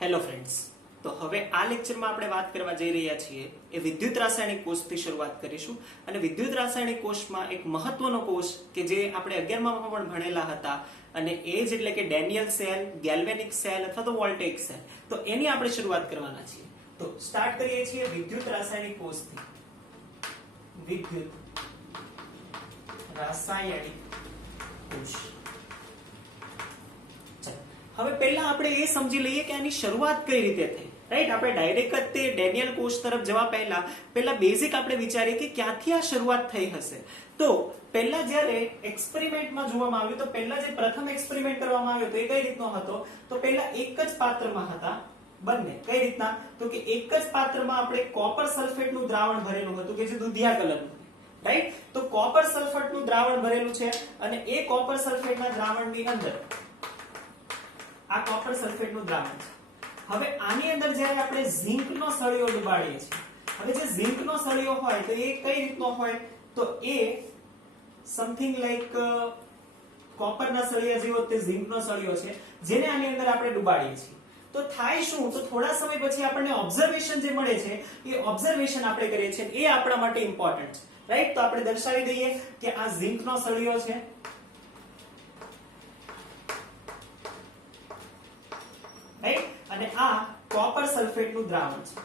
Hello friends, તો હવે આ લેક્ચરમાં આપણે વાત કરવા જઈ રહ્યા છીએ એ વિદ્યુત રાસાયણિક કોષથી શરૂઆત કરીશું. અને વિદ્યુત રાસાયણિક કોષમાં એક મહત્વનો કોષ કે જે આપણે 11માં પણ ભણેલા હતા અને એ જ એટલે કે ડેનિયલ સેલ, ગેલ્વેનિક સેલ અથવા તો વોલ્ટેઇક સેલ, તો એની આપણે શરૂઆત કરવાના છીએ. તો સ્ટાર્ટ કરીએ છીએ વિદ્યુત રાસાયણિક કોષથી. વિદ્યુત રાસાયણિક કોષ. હવે પહેલા આપણે એ સમજી લઈએ કે આની શરૂઆત કઈ રીતે થઈ. રાઈટ, આપણે ડાયરેક્ટ જ તે ડેનિયલ કોષ તરફ જવા પહેલા બેઝિક આપણે વિચારીએ કે ક્યાંથી આ શરૂઆત થઈ હશે. તો પહેલા જ્યારે એક્સપેરિમેન્ટમાં જોવામાં આવ્યું, તો પહેલા જે પ્રથમ એક્સપેરિમેન્ટ કરવામાં આવ્યો તો એ કઈ રીતનો હતો? તો પહેલા એક જ પાત્રમાં હતા બંને. કઈ રીતના? તો કે એક જ પાત્રમાં આપણે કોપર સલ્ફેટનું દ્રાવણ ભરેલું હતું કે જે દુધિયા કલરનું. રાઈટ, તો કોપર સલ્ફેટનું દ્રાવણ ભરેલું છે અને એ કોપર સલ્ફેટના દ્રાવણની અંદર આ કોપર સલ્ફેટનું દ્રાવણ છે. હવે આની અંદર જ્યારે આપણે ઝીંકનો સળિયો ડુબાડીએ છીએ, હવે જે ઝીંકનો સળિયો હોય તો એ કઈ રીતનો હોય? તો એ સમથિંગ લાઈક કોપરના સળિયા જેવો તે ઝીંકનો સળિયો છે જેને આની અંદર આપણે ડુબાડીએ છીએ. તો થાય શું? તો થોડા સમય પછી આપણને ઓબ્ઝર્વેશન જે મળે છે એ ઓબ્ઝર્વેશન આપણે કરીએ છીએ, એ આપણા માટે ઇમ્પોર્ટન્ટ છે. રાઈટ, તો આપણે દર્શાવી દઈએ કે આ ઝીંકનો સળિયો છે અને આ કોપર સલ્ફેટનું દ્રાવણ છે.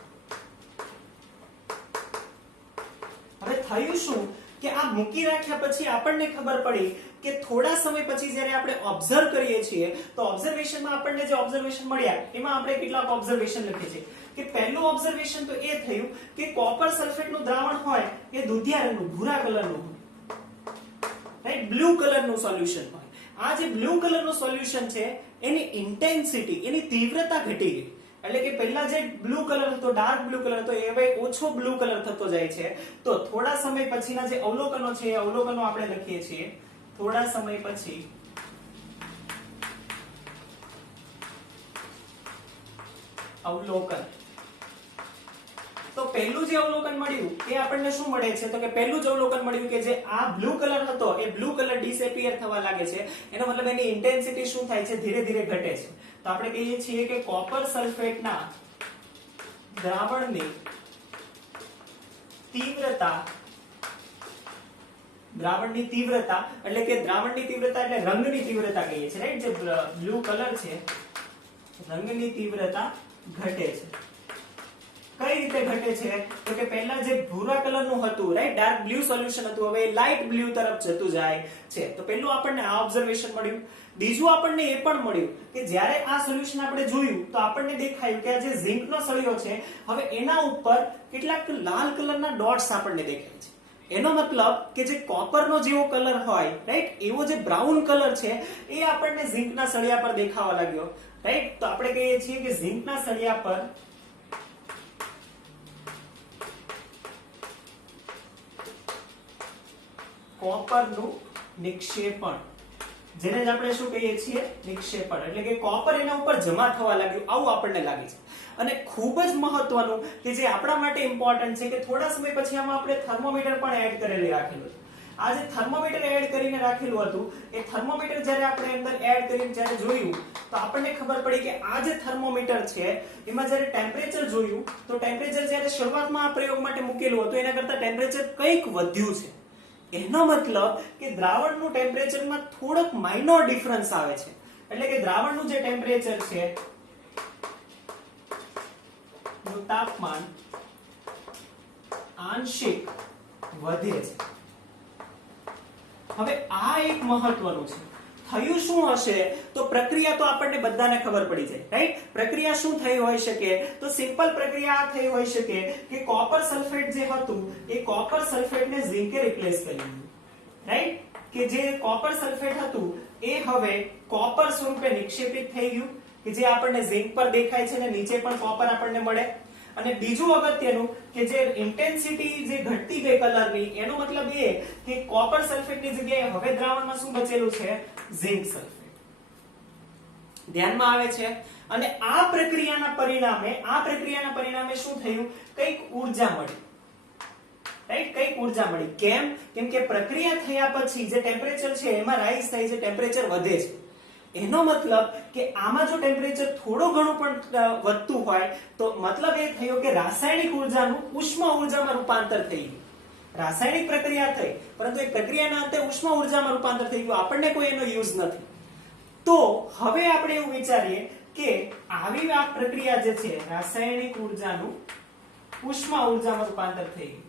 હવે થયું શું કે આ મૂકી રાખ્યા પછી આપણને ખબર પડી કે થોડા સમય પછી જ્યારે આપણે ઓબ્ઝર્વ કરીએ છીએ તો ઓબ્ઝર્વેશનમાં આપણને જે ઓબ્ઝર્વેશન મળ્યા એમાં આપણે કેટલાક ઓબ્ઝર્વેશન લખીએ છીએ. કે પહેલું ઓબ્ઝર્વેશન તો એ થયું કે કોપર સલ્ફેટનું દ્રાવણ હોય એ દુધિયા રંગનું, ભૂરા કલરનું હોય. રાઈટ, બ્લુ કલરનું સોલ્યુશન હોય. આ જે બ્લુ કલરનું સોલ્યુશન છે એની ઇન્ટેન્સિટી, એની તીવ્રતા ઘટી ગઈ. એટલે કે પહેલા જે બ્લુ કલર હતો, ડાર્ક બ્લુ કલર હતો, એ હવે ઓછો બ્લુ કલર થતો જાય છે. તો થોડા સમય પછીના જે અવલોકનો છે એ અવલોકનો આપણે લખીએ છીએ. થોડા સમય પછી અવલોકન. તો પહેલું જે અવલોકન મળ્યું એ આપણને શું મળે છે? તો કે પહેલું જ અવલોકન મળ્યું કે જે આ બ્લુ કલર હતો એ બ્લુ કલર ડિસએપિયર થવા લાગે છે. એનો મતલબ એની ઇન્ટેન્સિટી શું થાય છે? ધીરે ધીરે ઘટે છે. તો આપણે કહીએ છીએ કે કોપર સલ્ફેટના દ્રાવણની તીવ્રતા, દ્રાવણની તીવ્રતા એટલે કે દ્રાવણની તીવ્રતા એટલે રંગની તીવ્રતા કહીએ છીએ. રાઈટ, જે બ્લુ કલર છે રંગની તીવ્રતા ઘટે છે. કઈ રીતે ઘટે છે? તો કે પહેલા જે ભૂરા કલરનું હતું, રાઈટ, ડાર્ક બ્લુ સોલ્યુશન હતું, હવે લાઇટ બ્લુ તરફ જતું જાય છે. તો પહેલું આપણને આ ઓબ્ઝર્વેશન મળ્યું. બીજું આપણને એ પણ મળ્યું કે જ્યારે આ સોલ્યુશન આપણે જોયું તો આપણને દેખાયું કે આ જે ઝીંકનો સળિયો છે હવે એના ઉપર કેટલાક લાલ કલરના ડોટ્સ આપણને દેખાય છે. એનો મતલબ કે જે કોપરનો જેવો કલર હોય, રાઈટ, એવો જે બ્રાઉન કલર છે એ આપણને ઝીંકના સળિયા પર દેખાવા લાગ્યો. રાઈટ, તો આપણે કહીએ છીએ કે ઝીંકના સળિયા પર કોપરનું નિક્ષેપણ, જેને જ આપણે શું કહીએ છીએ? નિક્ષેપણ. એટલે કે કોપર એના ઉપર જમા થવા લાગ્યું, આવું આપણને લાગે છે. અને ખૂબ જ મહત્વનું કે જે આપણા માટે ઇમ્પોર્ટન્ટ છે કે થોડા સમય પછી આમાં આપણે થર્મોમીટર પણ એડ કરેલી રાખેલું છે. આ જે થર્મોમીટર એડ કરીને રાખેલું હતું એ થર્મોમીટર જ્યારે આપણે અંદર એડ કરીને જ્યારે જોયું તો આપણને ખબર પડી કે આ જે થર્મોમીટર છે એમાં જ્યારે ટેમ્પરેચર જોયું તો ટેમ્પરેચર જ્યારે શરૂઆતમાં આ પ્રયોગ માટે મૂકેલું હતું એના કરતા ટેમ્પરેચર કંઈક વધ્યું છે. એનો મતલબ કે દ્રાવણનું ટેમ્પરેચરમાં થોડોક માઇનોર ડિફરન્સ આવે છે. એટલે કે દ્રાવણનું જે ટેમ્પરેચર છે, નું તાપમાન આંશિક વધે છે. હવે આ એક મહત્વનું છે. થયું શું હશે? તો પ્રક્રિયા તો આપણને બધાને ખબર પડી જાય. રાઈટ, પ્રક્રિયા શું થઈ હોઈ શકે? તો સિમ્પલ પ્રક્રિયા આ થઈ હોઈ શકે કે કોપર સલ્ફેટ જે હતું એ કોપર સલ્ફેટને ઝીંકે રિપ્લેસ કરી દીધું. રાઈટ, કે જે કોપર સલ્ફેટ હતું એ હવે કોપર સ્વરૂપે નિક્ષેપિત થઈ ગયું કે જે આપણને ઝીંક પર દેખાય છે ને નીચે પણ કોપર આપણને મળે. અને બીજું અગત્યનું કે જે ઇન્ટેન્સિટી જે ઘટતી ગઈ કલરની, એનો મતલબ એ કે કોપર સલ્ફેટની જગ્યાએ હવે દ્રાવણમાં શું બચેલું છે? Zinc sulphate. ધ્યાનમાં આવે છે? અને આ પ્રક્રિયાના પરિણામે શું થયું? કઈક ઊર્જા મળી. રાઈટ, કઈક ઊર્જા મળી. કેમ? કેમ કે પ્રક્રિયા થયા પછી જે ટેમ્પરેચર છે એમાં રાઈઝ થાય છે, ટેમ્પરેચર વધે છે. એનો મતલબ કે આમાં જો ટેમ્પરેચર થોડો ઘણું પણ વધતું હોય તો મતલબ એ થયો કે રાસાયણિક ઉર્જાનું ઉષ્મા ઉર્જામાં રૂપાંતર થઈ ગયું। રાસાયણિક પ્રક્રિયા થઈ પરંતુ એ પ્રક્રિયાના અંતે ઉષ્મા ઉર્જામાં રૂપાંતર થઈ ગયું, આપણને કોઈ એનો યુઝ નથી। તો હવે આપણે એવું વિચારીએ કે આવી આ પ્રક્રિયા જે છે રાસાયણિક ઉર્જાનું ઉષ્મા ઉર્જામાં રૂપાંતર થઈ ગયું।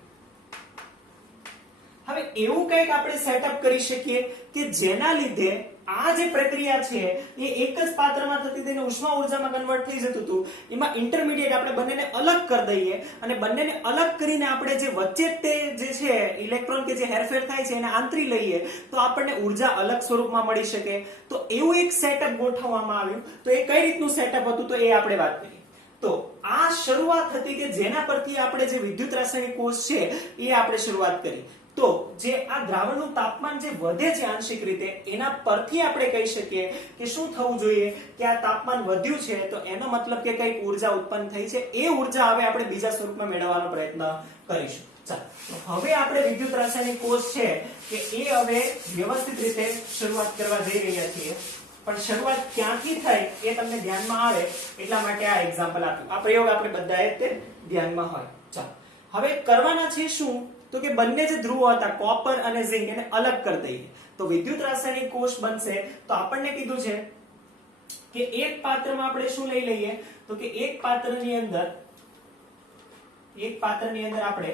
હવે એવું કંઈક આપણે સેટઅપ કરી શકીએ કે જેના લીધે આ જે પ્રક્રિયા છે એ એક જ પાત્રમાં થતી તેને ઉષ્મા ઉર્જામાં કન્વર્ટ થઈ જતું હતું, એમાં ઇન્ટરમીડિયેટ આપણે બંનેને અલગ કરી દઈએ અને બંનેને અલગ કરીને આપણે જે વચ્ચે તે જે છે ઇલેક્ટ્રોન કે જે હેરફેર થાય છે એને આંતરી લઈએ તો આપણને ઉર્જા અલગ સ્વરૂપમાં મળી શકે। તો એવું એક સેટઅપ ગોઠવવામાં આવ્યું। તો એ કઈ રીતનું સેટઅપ હતું તો એ આપણે વાત કરીએ। તો આ શરૂઆત હતી કે જેના પરથી આપણે જે વિદ્યુત રાસાયણિક કોષ છે એ આપણે શરૂઆત કરી। તો જે આ દ્રાવણનું તાપમાન જે વધે છે આંશિક રીતે એના પરથી આપણે કહી શકીએ કે શું થવું જોઈએ કે આ તાપમાન વધ્યું છે તો એનો મતલબ કે કઈક ઉર્જા ઉત્પન્ન થઈ છે, એ ઉર્જા હવે આપણે બીજા સ્વરૂપમાં મેળવવાનો પ્રયત્ન કરીશું। ચાલો તો હવે આપણે વિદ્યુત રાસાયણિક કોષ છે કે એ હવે વ્યવસ્થિત રીતે શરૂઆત કરવા જઈ રહ્યા છીએ, પણ શરૂઆત ક્યાંથી થઈ એ તમને ધ્યાનમાં આવે એટલા માટે આ એક્ઝામ્પલ આપ્યું। આ પ્રયોગ આપણે બધાએ તે ધ્યાનમાં હોય। ચાલો હવે કરવાના છે શું તો કે બંને જે ધ્રુવો હતા કોપર અને ઝિંક એને અલગ કરી દઈએ તો વિદ્યુત રાસાયણિક કોષ બનશે। તો આપણને કીધું છે કે એક પાત્રમાં આપણે શું લઈ લઈએ તો કે એક પાત્રની અંદર આપણે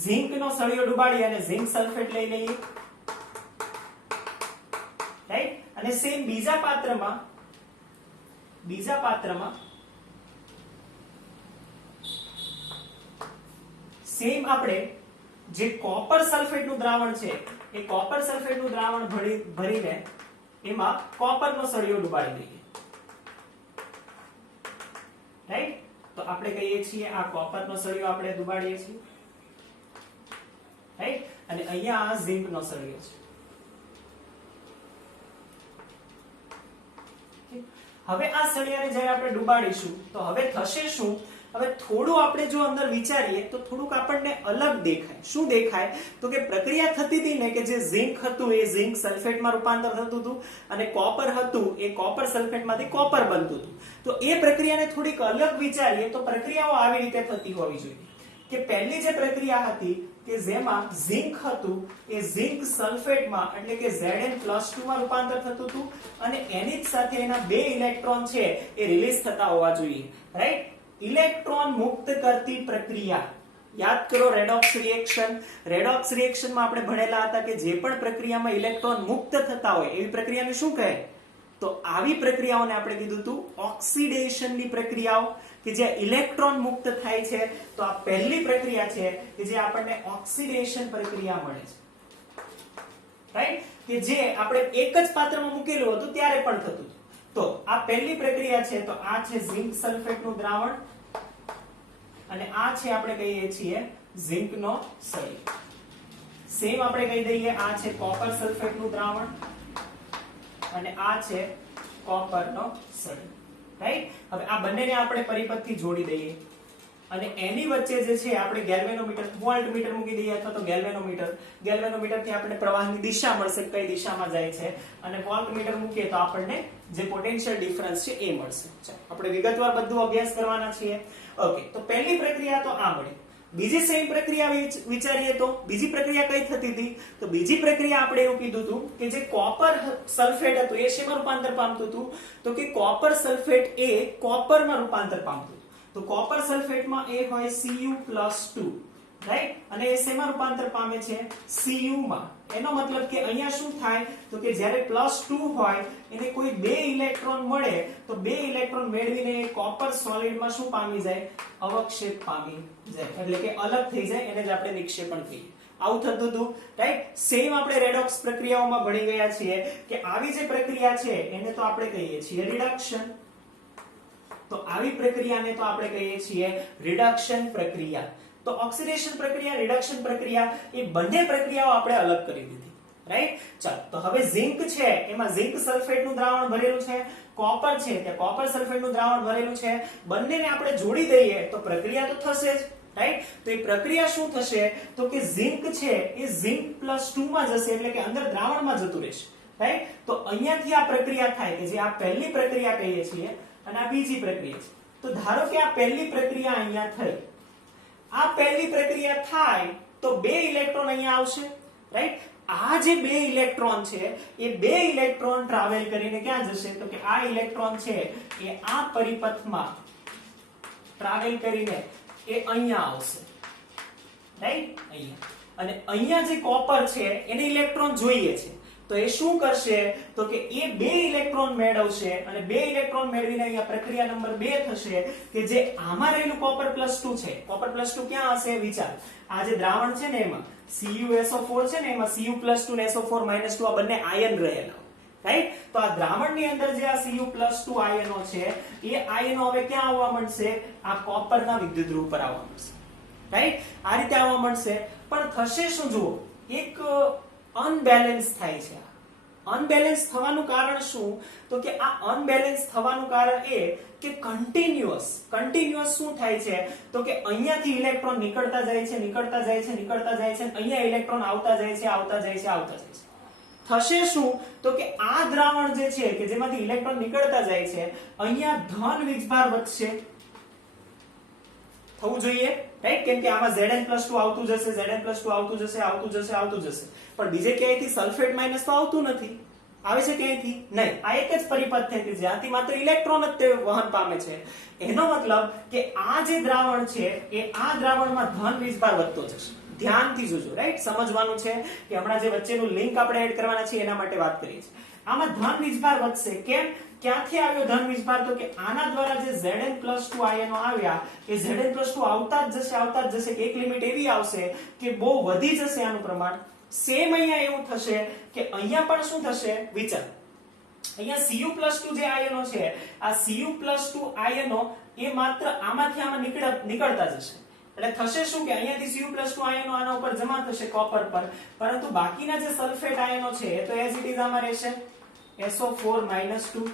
ઝિંકનો સળિયો ડુબાડી અને ઝિંક સલ્ફેટ લઈ લઈએ, રાઈટ। અને સેમ બીજા પાત્રમાં સેમ આપણે જે કોપર સલ્ફેટનું દ્રાવણ છે એ કોપર સલ્ફેટનું દ્રાવણ ભરીને એમાં કોપરનો સળિયો ડુબાડી દઈએ, રાઈટ। તો આપણે કહીએ છીએ આ કોપરનો સળિયો આપણે ડુબાડીએ છીએ, રાઈટ। અને અહીંયા આ ઝિંકનો સળિયો છે। હવે આ સળિયાને જ્યારે આપણે ડુબાડીશું તો હવે થશે શું, હવે થોડું આપણે જો અંદર વિચારીએ તો થોડુંક આપણને અલગ દેખાય। શું દેખાય તો કે પ્રક્રિયા થતી હતી ને કે જે ઝિંક હતું એ ઝિંક સલ્ફેટમાં રૂપાંતર થતું હતું અને કોપર હતું એ કોપર સલ્ફેટમાંથી કોપર બનતું હતું। તો એ પ્રક્રિયાને થોડીક અલગ વિચારીએ તો પ્રક્રિયાઓ આવી રીતે થતી હોવી જોઈએ કે પહેલી જે પ્રક્રિયા હતી કે જેમાં ઝિંક હતું એ ઝિંક સલ્ફેટમાં એટલે કે Zn+2 માં રૂપાંતર થતું હતું અને એની જ સાથે એના બે ઇલેક્ટ્રોન છે એ રિલીઝ થતા હોવા જોઈએ, રાઈટ। ઇલેક્ટ્રોન મુક્ત કરતી પ્રક્રિયા યાદ કરો રેડોક્સ રિએક્શનમાં આપણે ભણેલા હતા કે જે પણ પ્રક્રિયામાં ઇલેક્ટ્રોન મુક્ત થતા હોય એવી પ્રક્રિયાને શું કહે તો આવી પ્રક્રિયાઓને આપણે કીધું હતું ઓક્સિડેશનની પ્રક્રિયાઓ કે જે ઇલેક્ટ્રોન મુક્ત થાય છે। તો આ પહેલી પ્રક્રિયા છે કે જે આપણને ઓક્સિડેશન પ્રક્રિયા મળે છે, રાઈટ, કે જે આપણે એક જ પાત્રમાં મૂકેલું હતું ત્યારે પણ થતું હતું। તો આ પહેલી પ્રક્રિયા છે તો આ છે ઝિંક સલ્ફેટનું દ્રાવણ અને આ છે આપણે કહીએ છીએ ઝિંકનો સળિયો। સેમ આપણે કહી દઈએ આ છે કોપર સલ્ફેટનું દ્રાવણ અને આ છે કોપરનો સળિયો, રાઈટ। હવે આ બંનેને આપણે પરિપથથી જોડી દઈએ અને એની વચ્ચે જે છે આપણે ગેલ્વેનોમીટર વોલ્ટમીટર મૂકી દઈએ અથવા તો ગેલ્વેનોમીટર થી આપણે પ્રવાહની દિશા મળશે કઈ દિશામાં જાય છે અને વોલ્ટમીટર મૂકીએ તો આપણને જે પોટેન્શિયલ ડિફરન્સ છે એ મળશે। ચાલો આપણે વિગતવાર બધું અભ્યાસ કરવાના છીએ। ઓકે તો પહેલી પ્રક્રિયા તો આ મળી। બીજી સેમ પ્રક્રિયા વિચારીએ તો બીજી પ્રક્રિયા કઈ થતી હતી તો બીજી પ્રક્રિયા આપણે એવું કીધું હતું કે જે કોપર સલ્ફેટ હતું એ શેમાં રૂપાંતર પામતું હતું તો કે કોપર સલ્ફેટ એ કોપરમાં રૂપાંતર પામતું હતું। તો કોપર સલ્ફેટમાં એ હોય Cu+2, રાઈટ, અને એ શેમાં રૂપાંતર પામે છે Cu માં। એનો મતલબ કે અહીંયા શું થાય તો કે જ્યારે +2 હોય એને કોઈ બે ઇલેક્ટ્રોન મળે તો બે ઇલેક્ટ્રોન મેળવીને કોપર સોલિડમાં શું પામી જાય અવક્ષેપ પામી જાય એટલે કે અલગ થઈ જાય, એને જ આપણે નિક્ષેપણ કહીએ। આવું થતું હતું, રાઈટ। સેમ આપણે રેડોક્સ પ્રક્રિયાઓમાં ભણી ગયા છીએ કે આવી જે પ્રક્રિયા છે એને તો આપણે કહીએ છીએ રિડક્શન। તો આવી પ્રક્રિયાને તો આપણે કહીએ છીએ રિડક્શન પ્રક્રિયા। તો ઓક્સિડેશન પ્રક્રિયા રિડક્શન પ્રક્રિયા એ બંને પ્રક્રિયાઓ આપણે અલગ કરી દીધી, રાઈટ। ચાલો તો હવે ઝિંક છે એમાં ઝિંક સલ્ફેટનું દ્રાવણ ભરેલું છે, કોપર છે તે કોપર સલ્ફેટનું દ્રાવણ ભરેલું છે, બંનેને આપણે જોડી દઈએ તો પ્રક્રિયા તો થશે જ, રાઈટ। તો એ પ્રક્રિયા શું થશે તો કે ઝિંક છે એ ઝિંક+2 માં જશે એટલે કે અંદર દ્રાવણમાં જતું રહેશે, રાઈટ? તો અહીંયાથી આ પ્રક્રિયા થાય કે જે આ પહેલી પ્રક્રિયા કહીએ છીએ અને આ બીજી પ્રક્રિયા છે. તો ધારો કે આ પહેલી પ્રક્રિયા અહીંયા થઈ, આ પહેલી પ્રક્રિયા થાય તો 2 ઇલેક્ટ્રોન અહીંયા આવશે, રાઈટ? આ જે 2 ઇલેક્ટ્રોન છે એ 2 ઇલેક્ટ્રોન ટ્રાવેલ કરીને ક્યાં જશે? તો કે આ ઇલેક્ટ્રોન છે એ આ પરિપથમાં ટ્રાવેલ કરીને એ અહીંયા આવશે, રાઈટ? અહીંયા. અને અહીંયા જે કોપર છે એને ઇલેક્ટ્રોન જોઈએ છે, તો એ શું કરશે? તો કે એ 2 ઇલેક્ટ્રોન મેળવશે અને 2 ઇલેક્ટ્રોન મેળવીને અહીંયા પ્રક્રિયા નંબર 2 થશે કે જે આમાં રહેલું કોપર +2 છે. કોપર +2 ક્યાં હશે? વિચાર, આ જે દ્રાવણ છે ને એમાં CuSO4 છે ને એમાં Cu+2 ને SO4 -2 આ બંને આયન રહેલા, રાઈટ? તો આ દ્રાવણની અંદર જે આ Cu+2 આયનો છે એ આયનો હવે ક્યાં આવવા માંડશે? આ કોપરના વિદ્યુત ધ્રુવ પર આવવા માંડશે, રાઈટ? આ રીતે આવવા માંડશે. પણ થશે શું? જુઓ, એક અનબેલેન્સ થાય છે. અનબેલેન્સ થવાનું કારણ શું? તો કે આ અનબેલેન્સ થવાનું કારણ એ કે કન્ટિન્યુઅસ શું થાય છે? તો કે અહીંયાથી ઇલેક્ટ્રોન નીકળતા જાય છે, નીકળતા જાય છે, નીકળતા જાય છે, અહીંયા ઇલેક્ટ્રોન આવતા જાય છે, આવતા જાય છે, આવતા જાય છે. થશે શું? તો કે આ દ્રાવણ જે છે કે જેમાંથી ઇલેક્ટ્રોન નીકળતા જાય છે, અહીંયા ધન વીજભાર વધશે, થવું જોઈએ, રાઈટ? કેમ કે આમાં Zn+2 આવતું જશે, Zn+2 આવતું જશે, આવતું જશે, આવતું જશે. પણ બીજે ક્યાંયથી સલ્ફેટ માઇનસ તો આવતું નથી. આવે છે ક્યાંયથી? નહીં. આ એક જ પરિપથ છે કે જ્યાંથી માત્ર ઇલેક્ટ્રોન જ તે વહન પામે છે. એનો મતલબ કે આ જે દ્રાવણ છે એ આ દ્રાવણમાં ધન વીજભાર વધતો જશે. ધ્યાનથી જોજો, રાઈટ? સમજવાનું છે કે હમણાં જે વચ્ચેનું લિંક આપણે એડ કરવાના છે એના માટે વાત કરીએ છીએ. આમાં ધન વીજભાર વધશે. કેમ? ક્યાંથી આવ્યો ધન વીજભાર? તો કે આના દ્વારા જે Zn+2 આયનો આવ્યા એ Zn+2 આવતા જ જશે, આવતા જ જશે કે એક લિમિટ એવી આવશે કે બહુ વધી જશે આનું પ્રમાણ. સેમ અહીંયા એવું થશે કે અહીંયા પણ શું થશે? વિચાર, અહીંયા Cu+2 જે આયનો છે, આ Cu+2 આયનો એ માત્ર આમાંથી આમાં નીકળતા જશે. એટલે થશે શું કે અહીંયાથી Cu+2 આયનો આના ઉપર જમા થશે કોપર પર, પરંતુ બાકીના જે સલ્ફેટ આયનો છે એ તો એઝ ઇટ ઇઝ આમાં રહેશે, SO4 -2,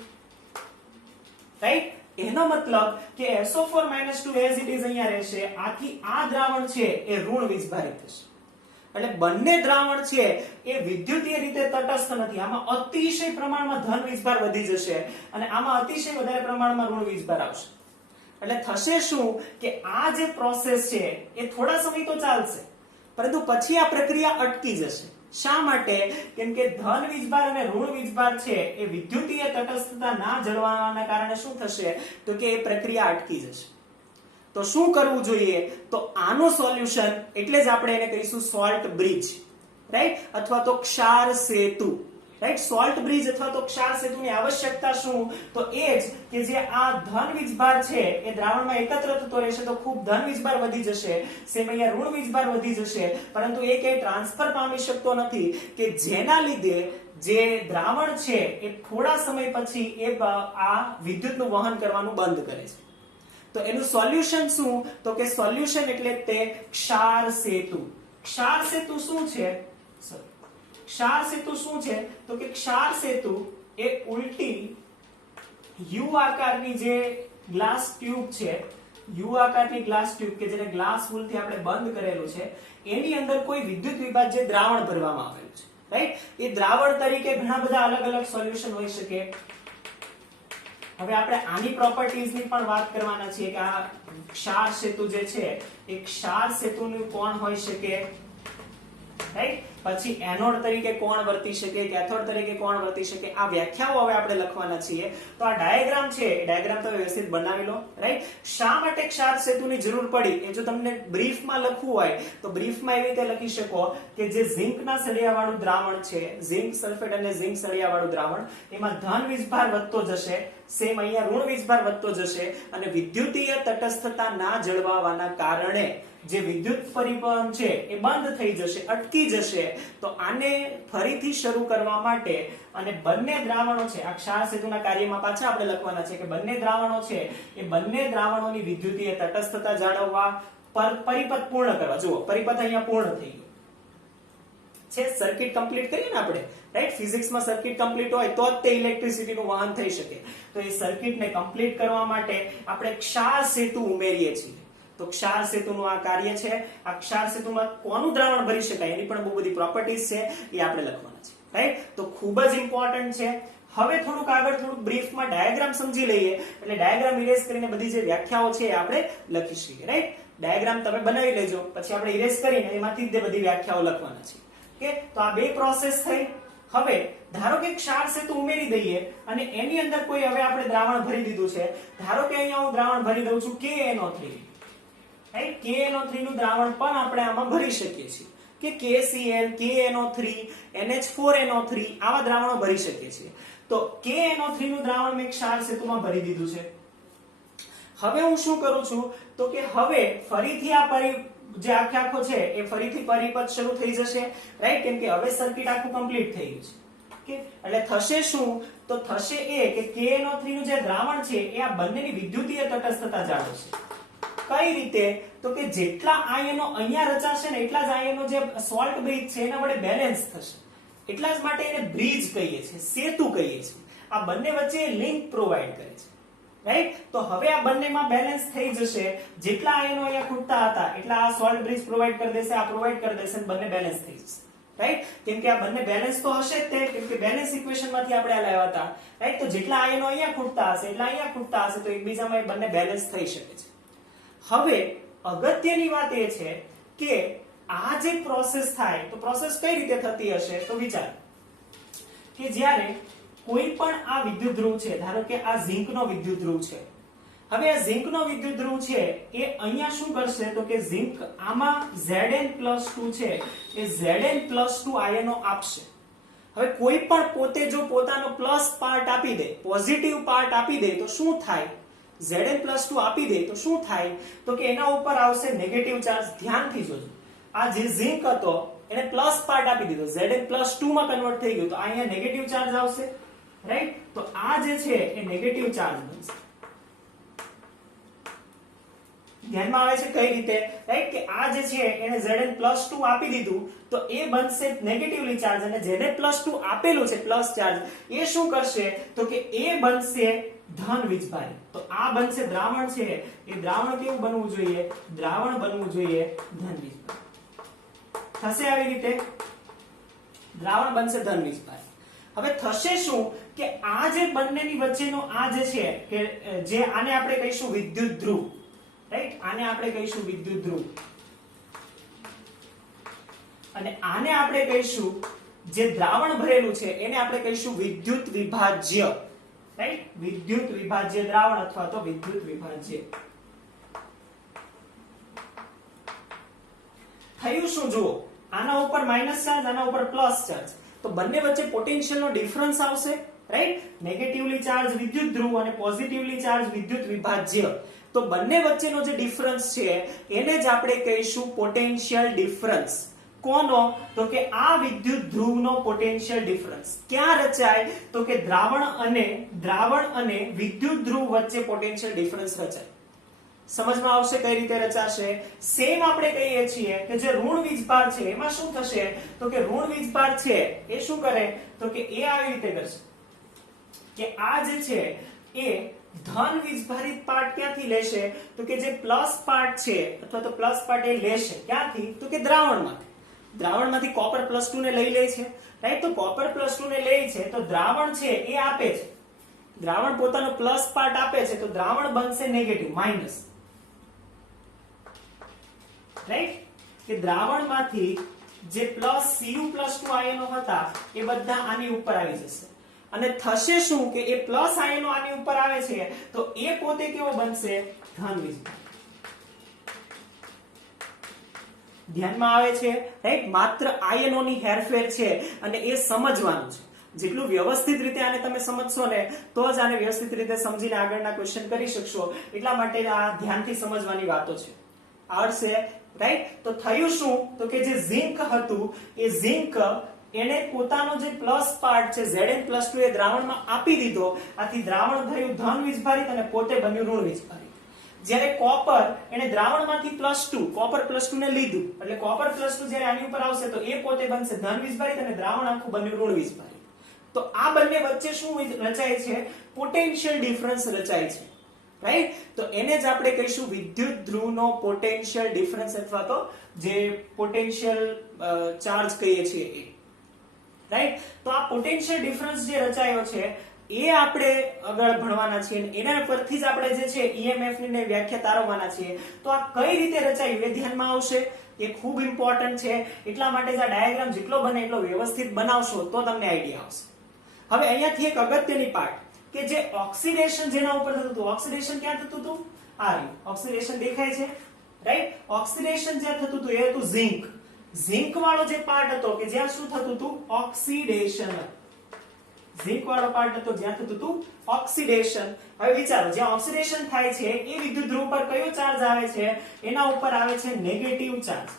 રાઈટ? એનો મતલબ કે SO4 -2 એઝ ઇટ ઇઝ અહીંયા રહેશે. આથી આ દ્રાવણ છે એ ઋણ વીજભારિત થશે. એટલે બંને દ્રાવણ છે એ વિદ્યુતીય રીતે તટસ્થ નથી. આમાં અતિશય પ્રમાણમાં ધન વીજભાર વધી જશે અને આમાં અતિશય વધારે પ્રમાણમાં ઋણ વીજભાર આવશે. એટલે થશે શું કે આ જે પ્રોસેસ છે એ થોડા સમય તો ચાલશે, પરંતુ પછી આ પ્રક્રિયા અટકી જશે. શા માટે? કેમ કે ધન વીજભાર અને ઋણ વીજભાર છે એ વિદ્યુતીય તટસ્થતા ના જળવાવાના કારણે શું થશે? તો કે એ પ્રક્રિયા અટકી જશે. તો શું કરવું જોઈએ? તો આનું સોલ્યુશન એટલે જ આપણે એને કહીશું સોલ્ટ બ્રિજ, રાઈટ? અથવા તો ક્ષાર સેતુ, રાઈટ? સોલ્ટ બ્રિજ અથવા તો ક્ષાર સેતુની આવશ્યકતા શું? તો એ જ કે જે આ ધન વીજભાર છે એ દ્રાવણમાં એકત્ર થતો રહેશે તો ખૂબ ધન વીજભાર વધી જશે, સેમ અહીંયા ઋણ વીજભાર વધી જશે, પરંતુ એ ક્યાંય ટ્રાન્સફર પામી શકતો નથી કે જેના લીધે જે દ્રાવણ છે એ થોડા સમય પછી એ આ વિદ્યુતનું વહન કરવાનું બંધ કરે છે. તો એનું સોલ્યુશન શું? તો કે સોલ્યુશન એટલે તે ક્ષાર સેતુ. ક્ષાર સેતુ શું છે? ક્ષાર સેતુ શું છે? તો કે ક્ષાર સેતુ એ ઉલટી યુ આકારની જે ગ્લાસ ટ્યુબ છે, યુ આકારની ગ્લાસ ટ્યુબ કે જેને ગ્લાસ વૂલથી આપણે બંધ કરેલું છે, એની અંદર કોઈ વિદ્યુત વિભાજ્ય દ્રાવણ ભરવામાં આવેલું છે, રાઈટ? એ દ્રાવણ તરીકે ઘણા બધા અલગ અલગ સોલ્યુશન હોઈ શકે. હવે આપણે આની પ્રોપર્ટીઝની પણ વાત કરવાના છીએ કે આ ક્ષાર સેતુ જે છે એ ક્ષાર સેતુનું કોણ હોઈ શકે, રાઈટ? પછી એનોડ તરીકે કોણ વર્તી શકે, કેથોડ તરીકે કોણ વર્તી શકે, આ વ્યાખ્યાઓ હવે આપણે લખવાના છીએ. તો આ ડાયાગ્રામ છે એ ડાયાગ્રામ તમે વ્યવસ્થિત બનાવી લો, રાઈટ? શા માટે ક્ષાર સેતુની જરૂર પડી એ જો તમને બ્રીફમાં લખવું હોય તો બ્રીફમાં એવી રીતે લખી શકો કે જે ઝિંકના સળિયાવાળું દ્રાવણ છે, ઝિંક સલ્ફેટ અને ઝિંક સળિયાવાળું દ્રાવણ, એમાં ધન વીજભાર વધતો જશે, સેમ અહીંયા ઋણ વીજભાર વધતો જશે અને વિદ્યુતીય તટસ્થતા ના જળવાવાના કારણે જે વિદ્યુત પરિવહન છે એ બંધ થઈ જશે, અટકી જશે. તો આને ફરીથી શરૂ કરવા માટે અને બંને દ્રાવણો છે આ ક્ષાર સેતુના કાર્યમાં પાછા આપણે લખવાના છે કે બંને દ્રાવણો છે એ બંને દ્રાવણોની વિદ્યુતીય તટસ્થતા જાળવવા, પરિપથ પૂર્ણ કરવા. જુઓ, પરિપથ અહીંયા પૂર્ણ થઈ ગયો છે. સર્કિટ કમ્પ્લીટ કરીએ ને આપણે, રાઈટ? ફિઝિક્સમાં સર્કિટ કમ્પ્લીટ હોય તો જ તે ઇલેક્ટ્રિસિટીનું વહન થઈ શકે. તો એ સર્કિટને કમ્પ્લીટ કરવા માટે આપણે ક્ષાર સેતુ ઉમેરીએ છીએ. તો ક્ષાર સેતુનું આ કાર્ય છે. આ ક્ષાર સેતુમાં કોનું દ્રાવણ ભરી શકાય એની પણ બહુ બધી પ્રોપર્ટીઝ છે, એ આપણે લખવાના છે. રાઈટ? તો ખૂબ જ ઇમ્પોર્ટન્ટ છે. હવે થોડુંક આગળ થોડુંક બ્રીફમાં ડાયાગ્રામ સમજી લઈએ, એટલે ડાયાગ્રામ ઇરેઝ કરીને બધી જે વ્યાખ્યાઓ છે એ આપણે લખી શકીએ. રાઈટ? ડાયાગ્રામ તમે બનાવી લેજો, પછી આપણે ઇરેઝ કરીને એમાંથી જ બધી વ્યાખ્યાઓ લખવાના છે. ઓકે, તો આ બે પ્રોસેસ થઈ. હવે ધારો કે ક્ષાર સેતુ ઉમેરી દઈએ અને એની અંદર કોઈ હવે આપણે દ્રાવણ ભરી દીધું છે. ધારો કે અહીંયા હું દ્રાવણ ભરી દઉં છું KNO3, રાઈટ? KNO3 નું દ્રાવણ પણ આપણે આમાં ભરી શકીએ છીએ, કે KCl, KNO3, NH4NO3 આવા દ્રાવણો ભરી શકીએ છીએ. તો KNO3 નું દ્રાવણ મેં ક્ષાર સેતુમાં ભરી દીધું છે. હવે હું શું કરું છું તો કે હવે ફરીથી આ જે આખો છે એ ફરીથી પરિપથ શરૂ થઈ જશે, રાઈટ? કેમ કે હવે સર્કિટ આખું કમ્પ્લીટ થઈ ગયું છે. ઓકે, એટલે થશે શું? તો થશે એ કે KNO3 નું જે દ્રાવણ છે એ આ બંનેની વિદ્યુતીય તટસ્થતા જાળવશે. કઈ રીતે? તો કે જેટલા આયનો અહીંયા રચાશે ને એટલા જ આયનો જે સોલ્ટ બ્રિજ છે એના વડે બેલેન્સ થશે. એટલા જ માટે એને બ્રિજ કહીએ છીએ, સેતુ કહીએ છીએ. આ બંને વચ્ચે લિંક પ્રોવાઈડ કરે છે, રાઈટ? તો હવે આ બંનેમાં બેલેન્સ થઈ જશે. જેટલા આયનો અહીંયા ખૂટતા હતા એટલા આ સોલ્ટ બ્રિજ પ્રોવાઈડ કરી દેશે, આ પ્રોવાઈડ કરી દેશે અને બંને બેલેન્સ થઈ જશે, રાઈટ? કેમ કે આ બંને બેલેન્સ તો હશે જ તે, કેમ કે બેલેન્સ ઇક્વેશન માંથી આપણે આ લાવ્યા હતા, રાઈટ? તો જેટલા આયનો અહીંયા ખૂટતા હશે એટલા અહીંયા ખૂટતા હશે, તો એકબીજામાં એ બંને બેલેન્સ થઈ શકે છે. હવે અગત્યની વાત એ છે કે આ જે પ્રોસેસ થાય, તો પ્રોસેસ કઈ રીતે થતી હશે? તો વિચાર કે જ્યારે કોઈ પણ આ વિદ્યુત ધ્રુવ છે, ધારો કે આ ઝિંકનો વિદ્યુત ધ્રુવ છે. હવે આ ઝિંકનો વિદ્યુત ધ્રુવ છે એ અહીંયા શું કરશે તો કે ઝિંક આમાં Zn+2 છે એ Zn+2 આયનો આપશે. હવે કોઈ પણ પોતે જો પોતાનો પ્લસ પાર્ટ આપી દે, પોઝિટિવ પાર્ટ આપી દે તો શું થાય? Zn+2 આપી દે તો શું થાય? તો કે એના ઉપર આવશે નેગેટિવ ચાર્જ. ધ્યાનથી જોજો, આ જે ઝિંક હતો એને પ્લસ પાર્ટ આપી દીધો, Zn+2 માં કન્વર્ટ થઈ ગયું, તો અહીંયા નેગેટિવ ચાર્જ આવશે, રાઈટ? તો આ જે છે એ નેગેટિવ ચાર્જ બનશે. ધ્યાનમાં આવે છે કઈ રીતે, રાઈટ? કે આ જે છે એને Zn+2 આપી દીધું તો એ બનશે નેગેટિવલી ચાર્જ, અને Zn+2 આપેલું છે પ્લસ ચાર્જ, એ શું કરશે તો કે એ બનશે ધન વીજભારી. તો આ બનશે દ્રાવણ છે, એ દ્રાવણ કેવું બનવું જોઈએ? દ્રાવણ બનવું જોઈએ ધન વીજભારી. થશે આવી રીતે દ્રાવણ બનશે ધન વીજભારી. હવે થશે શું કે આ જે બંનેની વચ્ચેનો આ જે છે કે જે આને આપણે કહીશું વિદ્યુત ધ્રુવ, રાઈટ? આને આપણે કહીશું વિદ્યુત ધ્રુવ, અને આને આપણે કહીશું જે દ્રાવણ ભરેલું છે એને આપણે કહીશું વિદ્યુત વિભાજ્ય, રાઈટ? વિદ્યુત વિભાજ્ય દ્રાવણ અથવા તો વિદ્યુત વિભાજ્ય. થયું શું જુઓ, આના ઉપર માઇનસ ચાર્જ, આના ઉપર પ્લસ ચાર્જ, તો બંને વચ્ચે પોટેન્શિયલ નો ડિફરન્સ આવશે, રાઈટ? નેગેટિવલી ચાર્જ વિદ્યુત ધ્રુવ અને પોઝિટિવલી ચાર્જ વિદ્યુત વિભાજ્ય. તો બંને વચ્ચેનો જે ડિફરન્સ છે એને જ આપણે કહીશું પોટેન્શિયલ ડિફરન્સ. કોનો? તો કે આ વિદ્યુત ધ્રુવનો પોટેન્શિયલ ડિફરન્સ. ક્યાં રચાય? તો કે દ્રાવણ અને વિદ્યુત ધ્રુવ વચ્ચે પોટેન્શિયલ ડિફરન્સ રચાય. સમજમાં આવશે કઈ રીતે રચાશે? સેમ આપણે કહીએ છીએ કે જે ઋણ વીજભાર છે એમાં શું થશે તો કે ઋણ વીજભાર છે એ શું કરે તો કે એ આવી રીતે કરશે કે આ જે છે એ ધન વીજભારિત પાર્ટ ક્યાંથી લેશે તો કે જે પ્લસ પાર્ટ છે અથવા તો પ્લસ પાર્ટ એ લેશે ક્યાંથી તો કે દ્રાવણમાંથી Copper+2 ને લઈ લે છે, રાઈટ? તો Copper+2 ને લે છે તો દ્રાવણ છે એ આપે છે, દ્રાવણ પોતાનો પ્લસ પાર્ટ આપે છે તો દ્રાવણ બનશે નેગેટિવ, માઇનસ, રાઈટ? કે દ્રાવણમાંથી જે Cu+2 આયનો હતા એ બધા આની ઉપર આવી જશે, અને થશે શું કે એ પ્લસ આયનો આની ઉપર આવે છે તો એ પોતે કેવો બનશે? ધન વીજભાર. ધ્યાનમાં આવે છે, રાઈટ? માત્ર આયનોની હેરફેર છે અને એ સમજવાનું છે. જેટલું વ્યવસ્થિત રીતે આને તમે સમજશો ને તો જ આને વ્યવસ્થિત રીતે સમજીને આગળના ક્વેશ્ચન કરી શકશો. એટલા માટે આ ધ્યાનથી સમજવાની વાતો છે, આવડશે, રાઈટ? તો થયું શું તો કે જે ઝિંક હતું એ ઝિંક એને પોતાનો જે પ્લસ પાર્ટ છે Zn+2 એ દ્રાવણમાં આપી દીધો, આથી દ્રાવણ થયું ધન વીજભારિત અને પોતે બન્યું ઋણ વીજભારિત. જ્યારે કોપર એને દ્રાવણમાંથી Copper+2 ને લીધું એટલે Copper+2 જ્યારે આની ઉપર આવશે તો એ પોતે બનશે ધન વીજભારિત અને દ્રાવણ આખું બન્યું ઋણ વીજભારિત. તો આ બંને વચ્ચે શું રચાય છે? પોટેન્શિયલ ડિફરન્સ રચાય છે, રાઈટ? તો એને જ આપણે કહીશું વિદ્યુત ધ્રુવનો પોટેન્શિયલ ડિફરન્સ અથવા તો જે પોટેન્શિયલ ચાર્જ કહીએ છીએ એ, રાઈટ? તો આ પોટેન્શિયલ ડિફરન્સ જે રચાયો છે એ આપણે આગળ ભણવાના છીએ, એના પરથી જ આપણે જે છે EMF ની વ્યાખ્યા તારવવાના છીએ. તો આ કઈ રીતે રચાયું એ ધ્યાનમાં આવશે, એ ખૂબ ઇમ્પોર્ટન્ટ છે. એટલા માટે જ આ ડાયાગ્રામ જેટલો બને એટલો વ્યવસ્થિત બનાવશો તો તમને આઈડિયા આવશે. હવે અહીંયાથી એક અગત્યની પાર્ટ કે જે ઓક્સિડેશન જેના ઉપર થતું હતું, ઓક્સિડેશન ક્યાં થતું હતું? આ રહ્યું ઓક્સિડેશન દેખાય છે, રાઈટ? ઓક્સિડેશન જ્યાં થતું હતું એ હતું ઝિંક. ઝિંક વાળો જે પાર્ટ હતો કે જ્યાં શું થતું હતું? ઓક્સિડેશન. ઝિંક વાળો પાર્ટ હતો જ્યાં થતું હતું ઓક્સિડેશન. હવે વિચારો, જ્યાં ઓક્સિડેશન થાય છે એ વિદ્યુત ધ્રુવ પર કયો ચાર્જ આવે છે? એના ઉપર આવે છે નેગેટિવ ચાર્જ.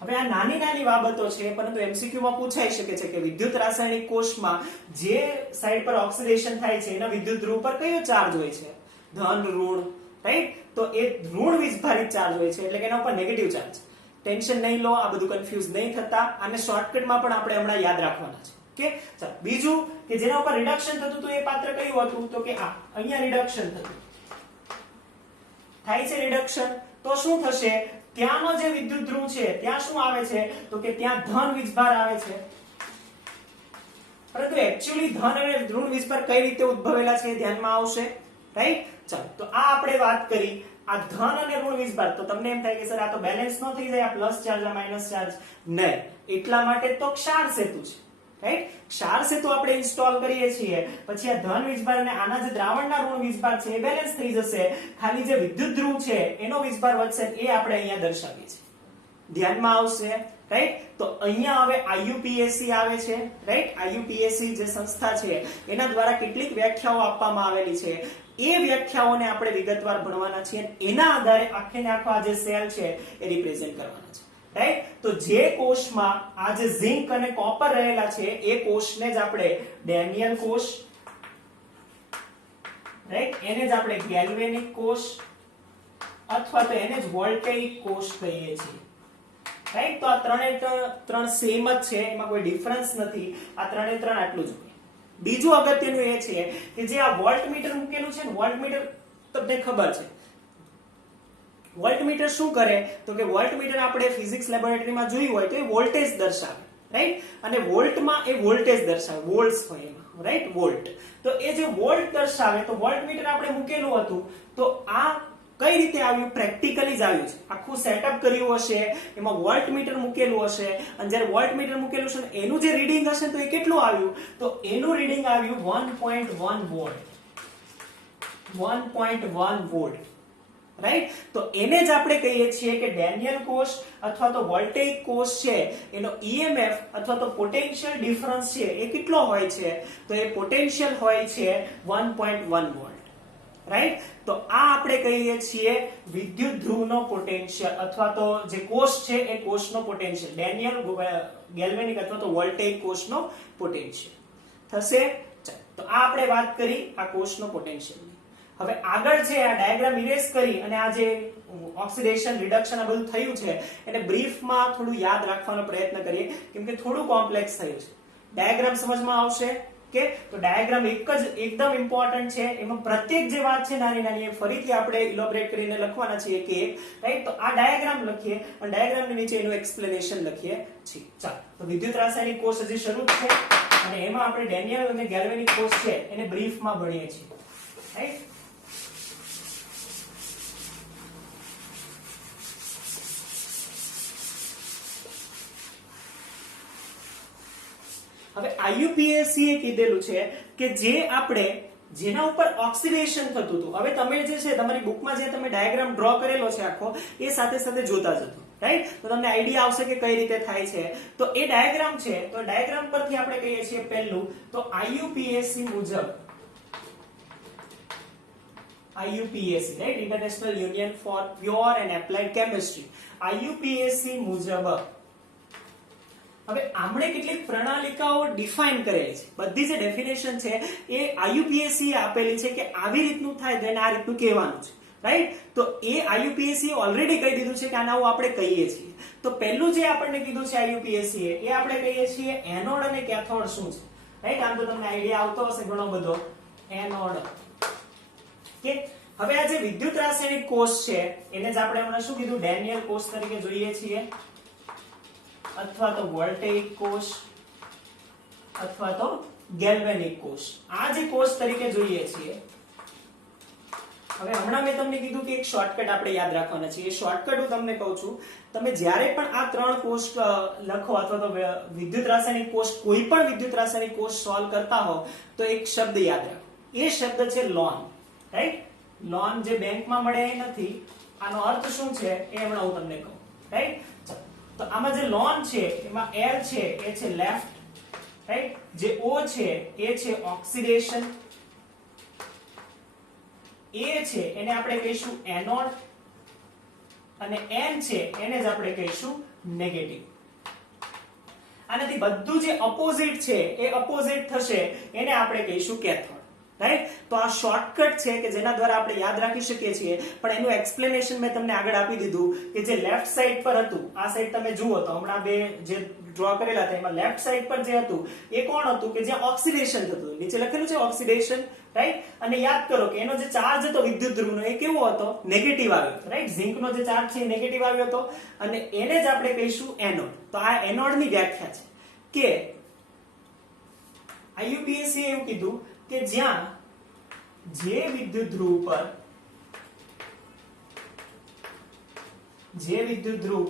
હવે આ નાની નાની બાબતો છે, પરંતુ MCQ માં પૂછાઈ શકે છે કે વિદ્યુત રાસાયણિક કોષમાં જે સાઈડ પર ઓક્સિડેશન થાય છે એના વિદ્યુત ધ્રુવ પર કયો ચાર્જ હોય છે? ધન, ઋણ, રાઈટ? તો એ ઋણ વીજભારિત ચાર્જ હોય છે, એટલે કે એના ઉપર નેગેટિવ ચાર્જ. ટેન્શન નહીં લો, આ બધું કન્ફ્યુઝ નહીં થતા, આને શોર્ટકટમાં પણ આપણે હમણાં યાદ રાખવાના છે. ઓકે, ચાલો બીજું કે જેના ઉપર રિડક્શન થતું હતું એ પાત્ર કયું હતું? તો કે આ અહીંયા રિડક્શન થતું થાય છે. રિડક્શન તો શું થશે? ત્યાંનો જે વિદ્યુત ધ્રુવ છે ત્યાં શું આવે છે? તો કે ત્યાં ધન વીજભાર આવે છે. પરંતુ એક્ચ્યુઅલી ધન અને ઋણ વીજભાર કઈ રીતે ઉદ્ભવેલા છે એ ધ્યાનમાં આવશે, રાઈટ? ચાલો, તો આ આપણે વાત કરી આ ધન અને ઋણ વીજભાર. તો તમને એમ થાય કે સર આ તો બેલેન્સ ન થઈ જાય, આ પ્લસ ચાર્જ આ માઇનસ ચાર્જ. નહીં, એટલા માટે તો ક્ષાર સેતુ છે, રાઈટ? ક્ષાર સેતુ આપણે ઇન્સ્ટોલ કરીએ છીએ, પછી આ ધન વીજભાર અને આના જે દ્રાવણના ઋણ વીજભાર છે એ બેલેન્સ થઈ જશે. ખાલી જે વિદ્યુત ધ્રુવ છે એનો વીજભાર વધશે, એ આપણે અહીંયા દર્શાવીએ છીએ. ધ્યાનમાં આવશે, રાઈટ? તો અહીંયા હવે IUPAC આવે છે, રાઈટ? IUPAC જે સંસ્થા છે એના દ્વારા કેટલીક વ્યાખ્યાઓ આપવામાં આવેલી છે. એ વ્યાખ્યાઓને આપણે વિગતવાર ભણવાના છીએ. એના આધારે આખે ને આખો આ જે સેલ છે એ રિપ્રેઝન્ટ કરવાના છે, રાઈટ? તો જે કોષમાં આ જે ઝિંક અને કોપર રહેલા છે એ કોષને જ આપણે ડેનિયલ કોષ, રાઈટ? એને જ આપણે ગેલ્વેનિક કોષ અથવા તો એને જ વોલ્ટેઇક કોષ કહીએ છીએ, રાઈટ? તો આ ત્રણ સેમ જ છે, એમાં કોઈ ડિફરન્સ નથી. આ ત્રણે ત્રણ આટલું જ. બીજું અગત્યનું એ છે કે જે આ વોલ્ટમીટર મૂકેલું છે ને, વોલ્ટમીટર તમને ખબર છે વોલ્ટમીટર શું કરે? તો કે વોલ્ટમીટર આપણે ફિઝિક્સ લેબોરેટરીમાં જોયું હોય તો એ વોલ્ટેજ દર્શાવે, રાઈટ? અને વોલ્ટમાં એ વોલ્ટેજ દર્શાવે, વોલ્ટ્સ હોય એમાં, રાઈટ? વોલ્ટ. તો એ જે વોલ્ટ દર્શાવે, તો વોલ્ટમીટર આપણે મૂકેલું હતું. તો આ કઈ રીતે આવ્યું? પ્રેક્ટિકલી જ આવ્યું છે. આખું સેટઅપ કર્યું હશે, એમાં વોલ્ટમીટર મૂકેલું હશે, અને જ્યારે વોલ્ટમીટર મૂકેલું છે ને એનું જે રીડિંગ હશે તો એ કેટલું આવ્યું? તો એનું રીડિંગ આવ્યું 1.1 વોલ્ટ. 1.1 volt, right? તો એને જ આપણે કહીએ છીએ કે ડેનિયલ કોષ અથવા તો વોલ્ટેઇક કોષ છે એનો EMF અથવા તો પોટેન્શિયલ ડિફરન્સ છે એ કેટલો હોય છે? તો એ પોટેન્શિયલ હોય છે 1.1 વોલ્ટ, રાઈટ? તો આ આપણે કહીએ છીએ વિદ્યુત ધ્રુવનો પોટેન્શિયલ અથવા તો જે કોષ છે એ કોષનો પોટેન્શિયલ, ડેનિયલ ગેલ્વેનિક અથવા તો વોલ્ટેઇક કોષનો પોટેન્શિયલ થશે. તો આ આપણે વાત કરી આ કોષનો પોટેન્શિયલ. હવે આગળ છે આ ડાયાગ્રામ ઇરેઝ કરી અને આ જે ઓક્સિડેશન, રિડક્શન આ બધું થયું છે એને બ્રીફમાં થોડું યાદ રાખવાનો પ્રયત્ન કરીએ, કેમ કે થોડું કોમ્પ્લેક્સ થયું છે. ડાયાગ્રામ સમજમાં આવશે કે? તો ડાયાગ્રામ એકદમ ઇમ્પોર્ટન્ટ છે. એમાં પ્રત્યેક જે વાત છે નાની નાની એ ફરીથી આપણે ઇલોબરેટ કરીને લખવાના છીએ કે, રાઈટ? તો આ ડાયાગ્રામ લખીએ અને ડાયાગ્રામની નીચે એનું એક્સપ્લેનેશન લખીએ છીએ. ચાલો, તો વિદ્યુત રાસાયણિક કોષ હજી શરૂ છે અને એમાં આપણે ડેનિયલ અને ગેલ્વેનિક કોષ છે એને બ્રીફમાં ભણીએ છીએ, રાઈટ? હવે IUPAC એ કીધેલું છે કે જે આપણે જેના ઉપર ઓક્સિડેશન થતું હતું, હવે તમે જે છે તમારી બુકમાં જે તમે ડાયાગ્રામ ડ્રો કરેલો છે આખો એ સાથે સાથે જોતા જતો, રાઈટ? તો તમને આઈડિયા આવશે કે કઈ રીતે થાય છે. તો એ ડાયાગ્રામ છે, તો ડાયાગ્રામ પરથી આપણે કહીએ છીએ પહેલું તો IUPAC મુજબ, IUPAC, right? International union for pure and applied chemistry. IUPAC મુજબ હવે આમણે કેટલીક પ્રણાલિકાઓ ડિફાઇન કરેલી છે. બધી જે ડેફિનેશન છે એ IUPAC આપેલી છે કે આવી રીતનું થાય તો એને આ રીતનું કહેવાનું છે, રાઈટ? તો એ IUPAC ઓલરેડી કહી દીધું છે કે આના આપણે કહીએ છીએ. તો પહેલું જે આપણને કીધું છે IUPAC એ આપણે કહીએ છીએ એનોડ અને કેથોડ શું છે, રાઈટ? આમ તો તમને આઈડિયા આવતો હશે ઘણો બધો. એનોડ, કે હવે આ જે વિદ્યુત રાસાયણિક કોષ છે એને જ આપણે હમણાં શું કીધું? ડેનિયલ કોષ તરીકે જોઈએ છીએ અથવા તો વોલ્ટેઇક કોષ અથવા તો ગેલ્વેનિક કોષ. આ જે કોષ તરીકે જોઈએ છીએ. હવે હમણાં મેં તમને કીધું કે એક શોર્ટકટ આપણે યાદ રાખવાના છે. એ શોર્ટકટ હું તમને કહું છું. તમે જ્યારે પણ આ 3 કોષ લખો અથવા તો વિદ્યુત રાસાયણિક કોષ, કોઈ પણ વિદ્યુત રાસાયણિક કોષ સોલ્વ કરતા હો તો એક શબ્દ યાદ રાખો. એ શબ્દ છે લોન. રાઈટ? લોન જે બેંકમાં મળે એ નથી. આનો અર્થ શું છે એ હમણાં હું તમને કહું. રાઈટ? તો આમાં જે લોન છે એમાં એર છે એ છે લેફ્ટ. રાઈટ? જે O છે એ છે ઓક્સિડેશન. A છે એને આપણે કહીશું એનોડ અને N છે એને જ આપણે કહીશું નેગેટિવ. આનાથી બધું જે અપોઝિટ છે એ અપોઝિટ થશે એને આપણે કહીશું કેથોડ. રાઈટ? તો આ શોર્ટકટ છે કે જેના દ્વારા આપણે યાદ રાખી શકીએ છીએ. પણ એનું એક્સપ્લેનેશન મેં તમને આગળ આપી દીધું કે જે લેફ્ટ સાઈડ પર હતું, આ સાઈડ તમે જુઓ તો હમણાં બે જે ડ્રો કરેલા હતા એમાં લેફ્ટ સાઈડ પર જે હતું એ કોણ હતું કે જ્યાં ઓક્સિડેશન થતું હતું. નીચે લખેલું છે ઓક્સિડેશન. રાઈટ? અને યાદ કરો કે એનો જે ચાર્જ હતો વિદ્યુત ધ્રુવનો એ કેવો હતો? નેગેટિવ આવ્યો હતો. રાઈટ? ઝિંકનો જે ચાર્જ છે એ નેગેટિવ આવ્યો હતો અને એને જ આપણે કહીશું એનોડ. તો આ એનોડની વ્યાખ્યા છે કે IUPAC એવું કીધું કે જ્યાં જે વિદ્યુત ધ્રુવ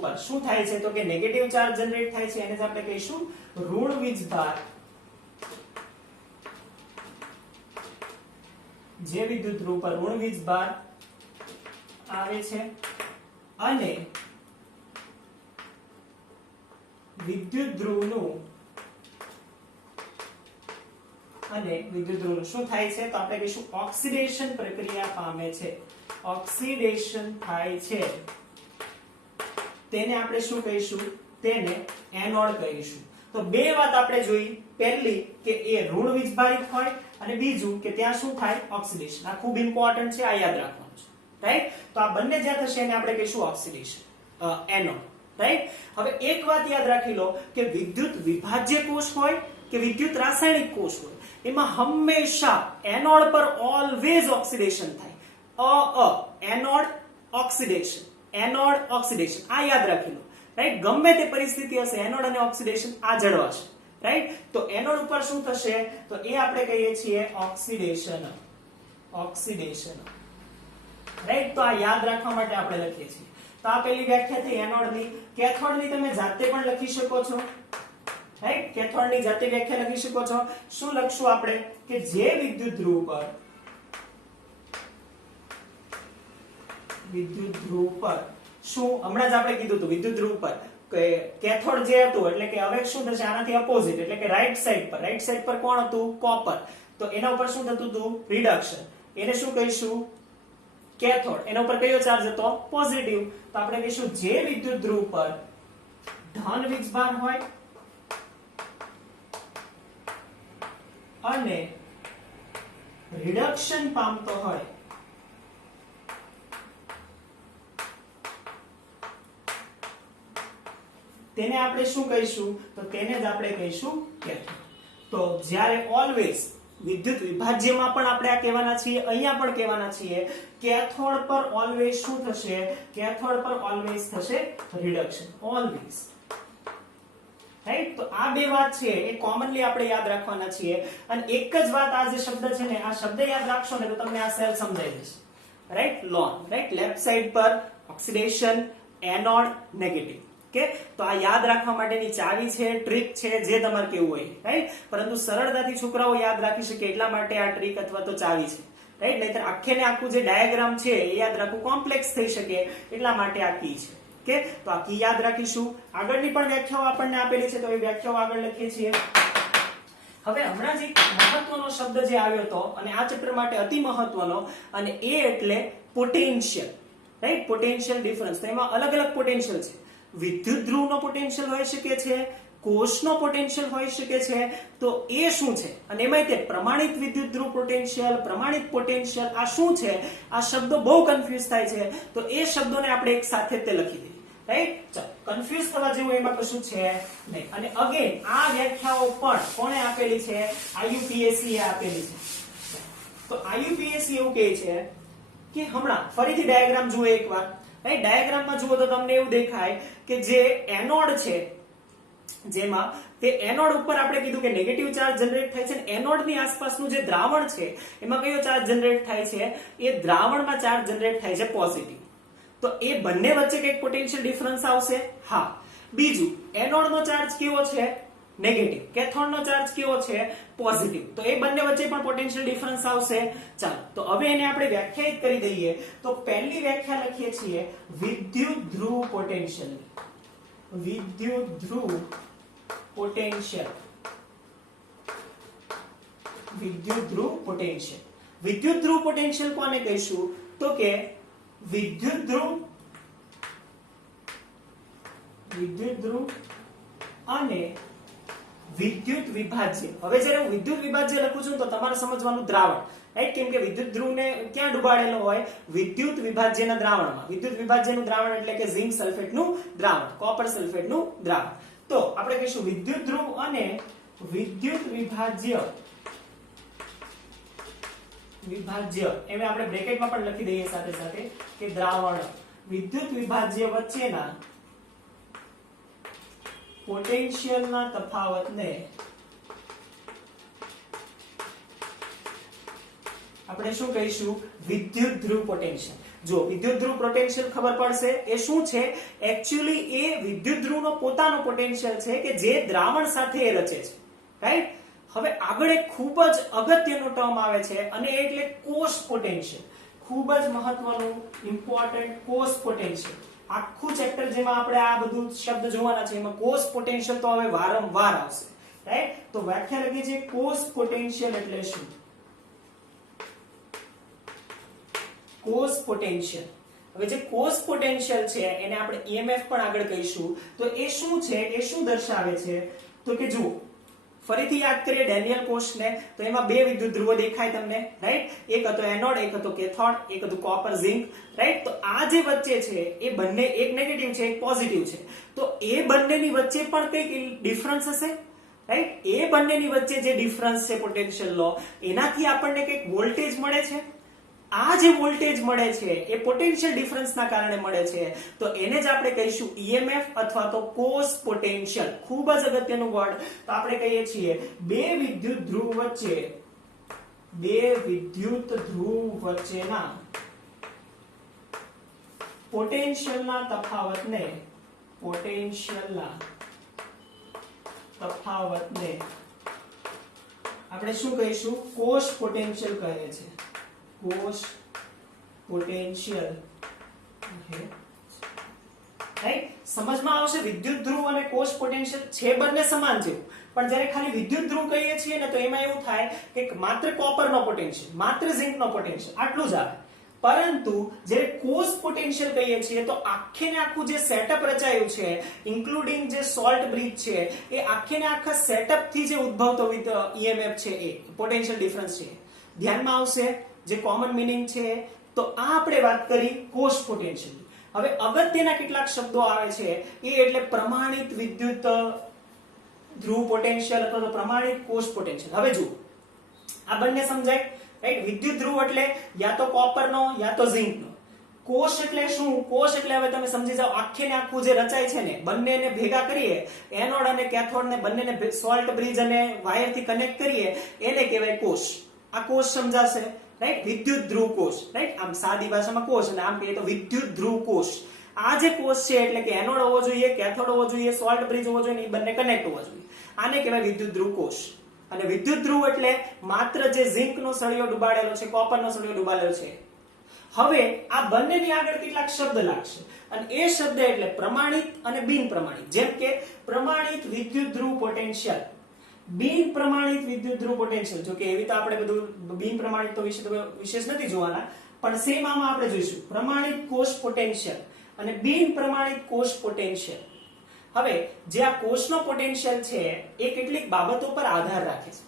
પર શું થાય છે તો કે નેગેટિવ ચાર્જ જનરેટ થાય છે એને જ આપણે કહીશું ઋણ વીજભાર. જે વિદ્યુત ધ્રુવ પર ઋણ વીજભાર આવે છે અને વિદ્યુત ધ્રુવનું શું થાય છે તો આપણે કહીશું ઓક્સિડેશન પ્રક્રિયા પામે છે. ઓક્સિડેશન થાય છે તેને આપણે શું કહીશું? તેને એનોડ કહીશું. તો બે વાત આપણે જોઈ. પહેલી કે એ ઋણ વીજભારિત હોય અને બીજું કે ત્યાં શું થાય? ઓક્સિડેશન. આ ખૂબ ઇમ્પોર્ટન્ટ છે, આ યાદ રાખવાનું છે. રાઈટ? તો આ બંને જ્યાં થશે એને આપણે કહીશું ઓક્સિડેશન, એનોડ. રાઈટ? હવે એક વાત યાદ રાખી લો કે વિદ્યુત વિભાજ્ય કોષ હોય કે વિદ્યુત રાસાયણિક કોષ હોય એમાં હંમેશા એનોડ પર ઓલવેઝ ઓક્સિડેશન થાય. Anode oxidation, anode oxidation. આ યાદ રાખી લો. રાઈટ? ગમે તે પરિસ્થિતિ હશે એનોડ અને ઓક્સિડેશન આ જળવાશે. રાઈટ? તો એનોડ ઉપર શું થશે તો એ આપણે કહીએ છીએ ઓક્સિડેશન. ઓક્સિડેશન. રાઈટ? તો આ યાદ રાખવા માટે આપણે લખીએ છીએ. તો આ પહેલી વ્યાખ્યા થઈ એનોડની. કેથોડની તમે જાતે પણ લખી શકો છો. રાઈટ? કેથોડની જાતે વ્યાખ્યા લખી શકો છો. શું લખશું આપણે કે જે વિદ્યુત ધ્રુવ પર શું હમણાં જ આપણે કીધું હતું વિદ્યુત ધ્રુવ પર કેથોડ જે હતું એટલે કે હવે શું થશે આનાથી અપોઝિટ એટલે કે રાઈટ સાઈડ પર કોણ હતું? કોપર. તો એના ઉપર શું થતું હતું? રિડક્શન. એને શું કહીશું? કેથોડ. એના ઉપર કયો ચાર્જ હતો? પોઝિટિવ. તો આપણે કહીશું જે વિદ્યુત ધ્રુવ પર ધન વીજભાર હોય અને રિડક્શન પામતો હોય તેને આપણે શું કહીશું? તો તેને જ આપણે કહીશું કેથોડ. તો જ્યારે ઓલવેઝ વિદ્યુત વિભાજ્યમાં પણ આપણે આ કહેવાના છીએ, અહીંયા પણ કહેવાના છીએ, કેથોડ પર ઓલવેઝ શું થશે? કેથોડ પર ઓલવેઝ થશે રિડક્શન. ઓલવેઝ. રાઈટ? તો આ બે વાત છે એ કોમનલી આપણે યાદ રાખવાના છીએ અને એક જ વાત આ જે શબ્દ છે ને આ શબ્દ યાદ રાખશો ને તો તમને આ સેલ સમજાઈ જશે. Right? Loan. Right? Left side પર ઓક્સિડેશન, એનોડ, નેગેટિવ. કે તો આ યાદ રાખવા માટેની ચાવી છે, ટ્રીક છે, જે તમારે કેવું હોય. રાઈટ? પરંતુ સરળતાથી છોકરાઓ યાદ રાખી શકે એટલા માટે આ ટ્રીક અથવા તો ચાવી છે. રાઈટ? નહીતર આખે ને આખું જે ડાયાગ્રામ છે એ યાદ રાખવું કોમ્પ્લેક્સ થઈ શકે એટલા માટે આ કી છે. કે તો આ કી યાદ રાખીશું. આગળની પણ વ્યાખ્યાઓ આપણને આપેલી છે તો એ વ્યાખ્યાઓ આગળ લખીએ છીએ. હવે હમણાં જ એક મહત્વનો શબ્દ જે આવ્યો હતો અને આ ચેપ્ટર માટે અતિ મહત્વનો અને એ એટલે પોટેન્શિયલ. રાઈટ? Potential difference. તો એમાં અલગ અલગ પોટેન્શિયલ છે. વિદ્યુત ધ્રુવનો પોટેન્શિયલ હોઈ શકે છે, કોષનો પોટેન્શિયલ હોઈ શકે છે. તો એ શું છે અને એમાં તે પ્રમાણિત વિદ્યુત ધ્રુવ પોટેન્શિયલ, પ્રમાણિત પોટેન્શિયલ આ શું છે? આ શબ્દો બહુ કન્ફ્યુઝ થાય છે. તો એ શબ્દોને આપણે એક સાથે તે લખી દઈએ. રાઈટ? ચાલો, કન્ફ્યુઝ થવા જેવું એમાં કશું છે નહીં. અને અગેન આ વ્યાખ્યાઓ પણ કોણે આપેલી છે? IUPAC એ આપેલી છે. તો IUPAC એવું કહે છે કે હમણાં ફરીથી ડાયાગ્રામ જુઓ એકવાર. રાઈટ? ડાયાગ્રામમાં જુઓ તો તમને એવું દેખાય કે જે એનોડ છે જેમાં તે એનોડ ઉપર આપણે કીધું કે નેગેટિવ ચાર્જ જનરેટ થાય છે, એનોડની આસપાસનું જે દ્રાવણ છે એમાં કયો ચાર્જ જનરેટ થાય છે? એ દ્રાવણમાં ચાર્જ જનરેટ થાય છે પોઝિટિવ. તો એ બંને વચ્ચે કઈક પોટેન્શિયલ ડિફરન્સ આવશે. હા. બીજું, એનોડનો ચાર્જ કેવો છે? નેગેટિવ. કેથોડનો ચાર્જ કેવો છે? પોઝિટિવ. તો એ બંને વચ્ચે પણ પોટેન્શિયલ ડિફરન્સ આવશે. ચાલો તો હવે એને આપણે વ્યાખ્યાયિત કરી દઈએ. તો પહેલી વ્યાખ્યા લખીએ છીએ વિદ્યુત ધ્રુવ પોટેન્શિયલ. વિદ્યુત ધ્રુવ પોટેન્શિયલ. વિદ્યુત ધ્રુવ પોટેન્શિયલ. વિદ્યુત ધ્રુવ પોટેન્શિયલ કોને કહીશું? તો કે વિદ્યુત ધ્રુવ અને વિદ્યુત વિભાજ્ય. હવે જ્યારે હું વિદ્યુત વિભાજ્ય લખું છું તો તમારે સમજવાનું દ્રાવણ, રાઈટ? કેમ કે વિદ્યુત ધ્રુવને ક્યાં ડુબાડેલો હોય? વિદ્યુત વિભાજ્યના દ્રાવણમાં. વિદ્યુત વિભાજ્યનું દ્રાવણ એટલે કે ઝિંક સલ્ફેટનું દ્રાવણ, કોપર સલ્ફેટનું દ્રાવણ. તો આપણે કહીશું વિદ્યુત ધ્રુવ અને વિદ્યુત વિભાજ્ય. એમ આપણે બ્રેકેટમાં પણ લખી દઈએ સાથે સાથે કે દ્રાવણ વિદ્યુત વિભાજ્ય વચ્ચેના પોટેન્શિયલના તફાવતને આપણે શું કહીશું? વિદ્યુત ધ્રુવ પોટેન્શિયલ. જો વિદ્યુત ધ્રુવ પોટેન્શિયલ ખબર પડશે એ શું છે? એકચ્યુઅલી એ વિદ્યુત ધ્રુવનો પોતાનો પોટેન્શિયલ છે કે જે દ્રાવણ સાથે એ રચે છે, રાઈટ? હવે આગળ એક ખૂબ જ અગત્યનો ટર્મ આવે છે અને એટલે કોષ પોટેન્શિયલ. ખૂબ જ મહત્વનું ઇમ્પોર્ટન્ટ કોષ પોટેન્શિયલ. આખું ચેપ્ટર જેમાં આપણે આ બધું શબ્દ જોવાના છે એમાં કોષ પોટેન્શિયલ તો હવે વારંવાર આવશે, રાઈટ? તો વ્યાખ્યા લખી છે કોષ પોટેન્શિયલ એટલે શું? કોષ પોટેન્શિયલ. હવે જે કોષ પોટેન્શિયલ છે એને આપણે EMF પણ આગળ કહીશું. તો એ શું છે? એ શું દર્શાવે છે? તો કે જુઓ, ફરીથી યાદ કરીએ ડેનિયલ કોષને. તો એમાં બે વિદ્યુત ધ્રુવો દેખાય તમને, રાઈટ? એક હતો એનોડ, એક હતો કેથોડ, એક હતું કોપર ઝિંક, રાઈટ? તો આ જે વચ્ચે છે એ બંને, એક નેગેટિવ છે એક પોઝિટિવ છે. તો એ બંનેની વચ્ચે પણ કઈક ડિફરન્સ હશે, રાઈટ? એ બંનેની વચ્ચે જે ડિફરન્સ છે પોટેન્શિયલ લો, એનાથી આપણને કઈક વોલ્ટેજ મળે છે. આ જે વોલ્ટેજ મળે છે એ પોટેન્શિયલ ડિફરન્સના કારણે મળે છે. તો એને જ આપણે કહીશું EMF અથવા તો કોષ પોટેન્શિયલ. ખૂબ જ અગત્યનું વર્ડ. તો આપણે કહીએ છીએ બે વિદ્યુત ધ્રુવ વચ્ચેના પોટેન્શિયલના તફાવતને આપણે શું કહીશું? કોષ પોટેન્શિયલ કહે છે. કોષ પોટેન્શિયલ. રાઈટ? સમજમાં આવશે? વિદ્યુત ધ્રુવ અને કોષ પોટેન્શિયલ છે બંને સમાન જેવું, પણ જ્યારે ખાલી વિદ્યુત ધ્રુવ કહીએ છીએ ને તો એમાં એવું થાય કે માત્ર કોપરનો પોટેન્શિયલ, માત્ર ઝિંકનો પોટેન્શિયલ આટલું જ આવે. પરંતુ જ્યારે કોષ પોટેન્શિયલ કહીએ છીએ તો આખે ને આખું જે સેટઅપ રચાયું છે, ઇન્ક્લુડિંગ જે સોલ્ટ બ્રિજ છે, એ આખે ને આખા સેટઅપ થી જે ઉદ્ભવતો EMF છે એ પોટેન્શિયલ ડિફરન્સ છે. ધ્યાનમાં આવશે જે કોમન મિનિંગ છે. તો આ આપણે વાત કરી કોષ પોટેન્શિયલ. હવે અગત્યના કેટલાક શબ્દો આવે છે એ એટલે પ્રમાણિત વિદ્યુત ધ્રુવ પોટેન્શિયલ અથવા તો પ્રમાણિત કોષ પોટેન્શિયલ. હવે જુઓ, આ બંને સમજાય, રાઈટ? વિદ્યુત ધ્રુવ એટલે યા તો કોપરનો યા તો ઝિંકનો. કોષ એટલે શું? કોષ એટલે હવે તમે સમજી જાઓ, આખે ને આખું જે રચાય છે ને, બંનેને ભેગા કરીએ, એનોડ અને કેથોડ ને બંનેને સોલ્ટ બ્રિજ અને વાયર થી કનેક્ટ કરીએ, એને કહેવાય કોષ. આ કોષ સમજાશે, રાઈટ? વિદ્યુત ધ્રુવ કોષ, રાઈટ? આમ સાદી ભાષામાં કોષ અને આમ કહીએ તો વિદ્યુત ધ્રુવ કોષ. આ જે કોષ છે એટલે કે એનોડ હોવો જોઈએ, કેથોડ હોવો જોઈએ, સોલ્ટ બ્રિજ હોવો જોઈએ, એ બંને કનેક્ટ હોવા જોઈએ. આને કહેવાય વિદ્યુત ધ્રુવ કોષ. અને વિદ્યુત ધ્રુવ એટલે માત્ર જે ઝિંકનો સળિયો ડુબાડેલો છે, કોપરનો સળિયો ડુબાડેલો છે. હવે આ બંનેની આગળ કેટલાક શબ્દ લાગશે અને એ શબ્દ એટલે પ્રમાણિત અને બિન પ્રમાણિત. જેમ કે પ્રમાણિત વિદ્યુત ધ્રુવ પોટેન્શિયલ, બિન પ્રમાણિત વિદ્યુત ધ્રુવ પોટેન્શિયલ. જો કે એવી તો આપણે બધું બિન પ્રમાણિત તો વિશેષ નથી જોવાના, પણ સેમ આમાં આપણે જોઈશું પ્રમાણિત કોષ પોટેન્શિયલ અને બિન પ્રમાણિત કોષ પોટેન્શિયલ. હવે જે આ કોષનો પોટેન્શિયલ છે એ કેટલીક બાબતો પર આધાર રાખે છે.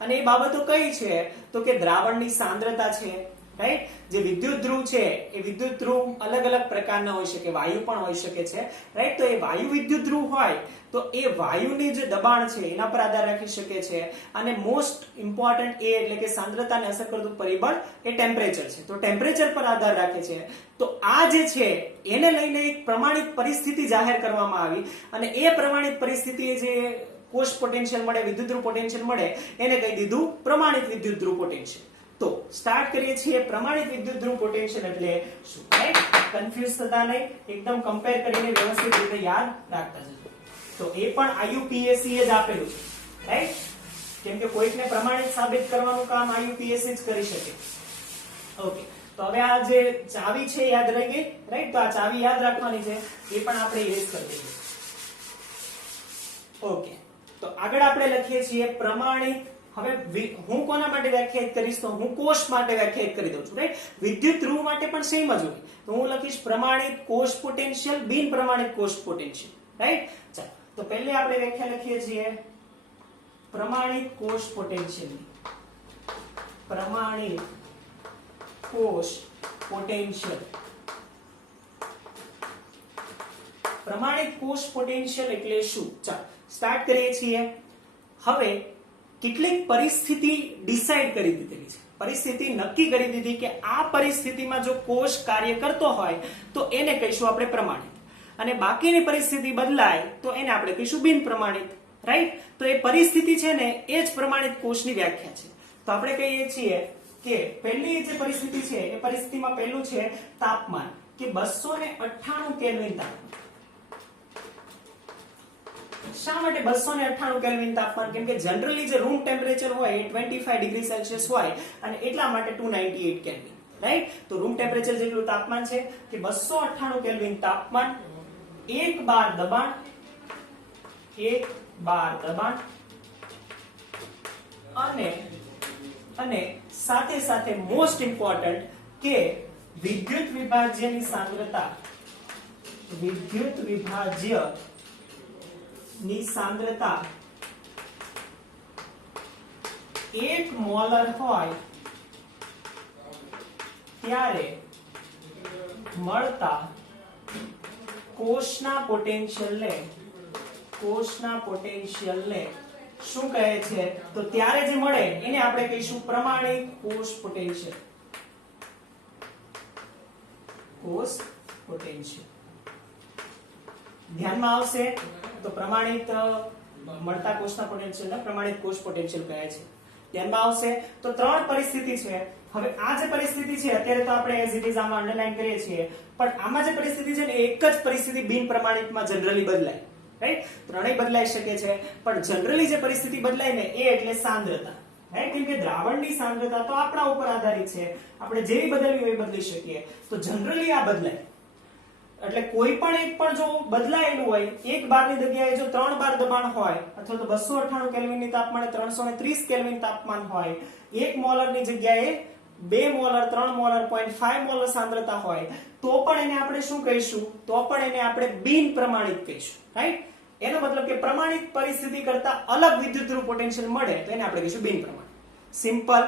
અને એ બાબતો કઈ છે? તો કે દ્રાવણની સાંદ્રતા છે, રાઈટ? જે વિદ્યુત ધ્રુવ છે એ વિદ્યુત ધ્રુવ અલગ અલગ પ્રકારના હોઈ શકે, વાયુ પણ હોઈ શકે છે, રાઈટ? તો એ વાયુ વિદ્યુત ધ્રુવ હોય તો એ વાયુની જે દબાણ છે એના પર આધાર રાખી શકે છે, અને મોસ્ટ ઇમ્પોર્ટન્ટ એ એટલે કે સાંદ્રતાને અસર કરતું પરિબળ એ ટેમ્પરેચર છે. તો ટેમ્પરેચર પર આધાર રાખે છે. તો આ જે છે એને લઈને એક પ્રમાણિત પરિસ્થિતિ જાહેર કરવામાં આવી, અને એ પ્રમાણિત પરિસ્થિતિ જે કોષ પોટેન્શિયલ મળે, વિદ્યુત ધ્રુવ પોટેન્શિયલ મળે, એને કહી દીધું પ્રમાણિત વિદ્યુત ધ્રુવ પોટેન્શિયલ. તો સ્ટાર્ટ કરીએ છીએ. પ્રમાણિત વિદ્યુત ધ્રુવ પોટેન્શિયલ એટલે શું, રાઈટ? કન્ફ્યુઝ થતા નહીં, એકદમ કમ્પેર કરીને વ્યવસ્થિત રીતે યાદ રાખતા જજો. તો એ પણ IUPAC જ આપેલું છે, રાઈટ? કેમ કે કોઈકને પ્રમાણિત સાબિત કરવાનું કામ IUPAC જ કરી શકે. ઓકે, તો હવે આ જે ચાવી છે યાદ રહી ગઈ, રાઈટ? તો આ ચાવી યાદ રાખવાની છે, એ પણ આપણે ઇરેઝ કરી દઈએ. ઓકે, તો આગળ આપણે લખીએ છીએ પ્રમાણિત. હવે હું કોના માટે વ્યાખ્યાયિત કરીશ? તો હું કોષ માટે વ્યાખ્યાયિત કરી દઉં છું, રાઈટ? વિદ્યુત ધ્રુવ માટે પણ સેમ જ હોય. તો હું લખીશ પ્રમાણિત કોષ પોટેન્શિયલ, બિન પ્રમાણિત કોષ પોટેન્શિયલ, રાઈટ? ચાલો, તો પહેલે આપણે વ્યાખ્યા લખીએ છીએ પ્રમાણિત કોષ પોટેન્શિયલની. પ્રમાણિત કોષ પોટેન્શિયલ. પ્રમાણિત કોષ પોટેન્શિયલ એટલે શું? ચાલો સ્ટાર્ટ કરીએ છીએ. હવે કેટલીક પરિસ્થિતિ ડિસાઈડ કરી દીધેલી છે, પરિસ્થિતિ નક્કી કરી દીધી કે આ પરિસ્થિતિમાં જો કોષ કાર્ય કરતો હોય તો એને કહીશું આપણે પ્રમાણિત, અને બાકીની પરિસ્થિતિ બદલાય તો એને આપણે કહીશું બિન પ્રમાણિત, રાઈટ? તો એ પરિસ્થિતિ છે ને એ જ પ્રમાણિત કોષની વ્યાખ્યા છે. તો આપણે કહીએ છીએ કે પહેલી જે પરિસ્થિતિ છે એ પરિસ્થિતિમાં પહેલું છે તાપમાન, કે 298 કેલ્વિન તાપમાન. શા માટે 298 કેલ્વિન તાપમાન? કેમ કે જનરલી જે રૂમ ટેમ્પરેચર હોય એ 25 ડિગ્રી સેલ્સિયસ હોય, અને એટલા માટે 298 કેલ્વિન, રાઈટ? તો રૂમ ટેમ્પરેચર જેટલું તાપમાન છે કે 298 કેલ્વિન તાપમાન, 1 બાર દબાણ, 1 બાર દબાણ, અને સાથે સાથે મોસ્ટ ઇમ્પોર્ટન્ટ કે વિદ્યુત વિભાજ્યની સાંદ્રતા, વિદ્યુત વિભાજ્ય ની સાંદ્રતા 1 મોલર હોય ત્યારે મળતા કોષના પોટેન્શિયલને શું કહે છે? તો ત્યારે જે મળે એને આપણે કહીશું પ્રમાણિત કોષ પોટેન્શિયલ. કોષ પોટેન્શિયલ ધ્યાનમાં આવશે તો પ્રમાણિત મળતા કોષના પોટેન્શિયલને પ્રમાણિત કોષ પોટેન્શિયલ કહે છે. ધ્યાનમાં આવશે. તો 3 પરિસ્થિતિ છે. હવે આ જે પરિસ્થિતિ છે અત્યારે તો આપણે એઝ ઇટ ઇઝ આમાં અંડરલાઈન કરીએ છીએ, પણ આમાં જે પરિસ્થિતિ છે ને એક જ પરિસ્થિતિ બિન પ્રમાણિતમાં જનરલી બદલાય, રાઈટ? ત્રણેય બદલાઈ શકે છે, પણ જનરલી જે પરિસ્થિતિ બદલાય ને એ એટલે સાંદ્રતા, રાઈટ? કેમ કે દ્રાવણની સાંદ્રતા તો આપણા ઉપર આધારિત છે, આપણે જેવી બદલવી હોય બદલી શકીએ. તો જનરલી આ બદલાય, એટલે કોઈ પણ એક પણ જો બદલાયેલું હોય, 1 બારની જગ્યાએ જો 3 બાર દબાણ હોય, અથવા તો 298 કેલ્વિનની તાપમાને 330 કેલ્વિન તાપમાન હોય, 1 મોલરની જગ્યાએ 2 મોલર, 3 મોલર, 0.5 મોલર સાંદ્રતા હોય, તો પણ એને આપણે શું કહીશું? તો પણ એને આપણે બિન પ્રમાણિત કહીશું, રાઈટ? એનો મતલબ કે પ્રમાણિત પરિસ્થિતિ કરતા અલગ વિદ્યુત ધ્રુવ પોટેન્શિયલ મળે તો એને આપણે કહીશું બિન પ્રમાણિત. Simple,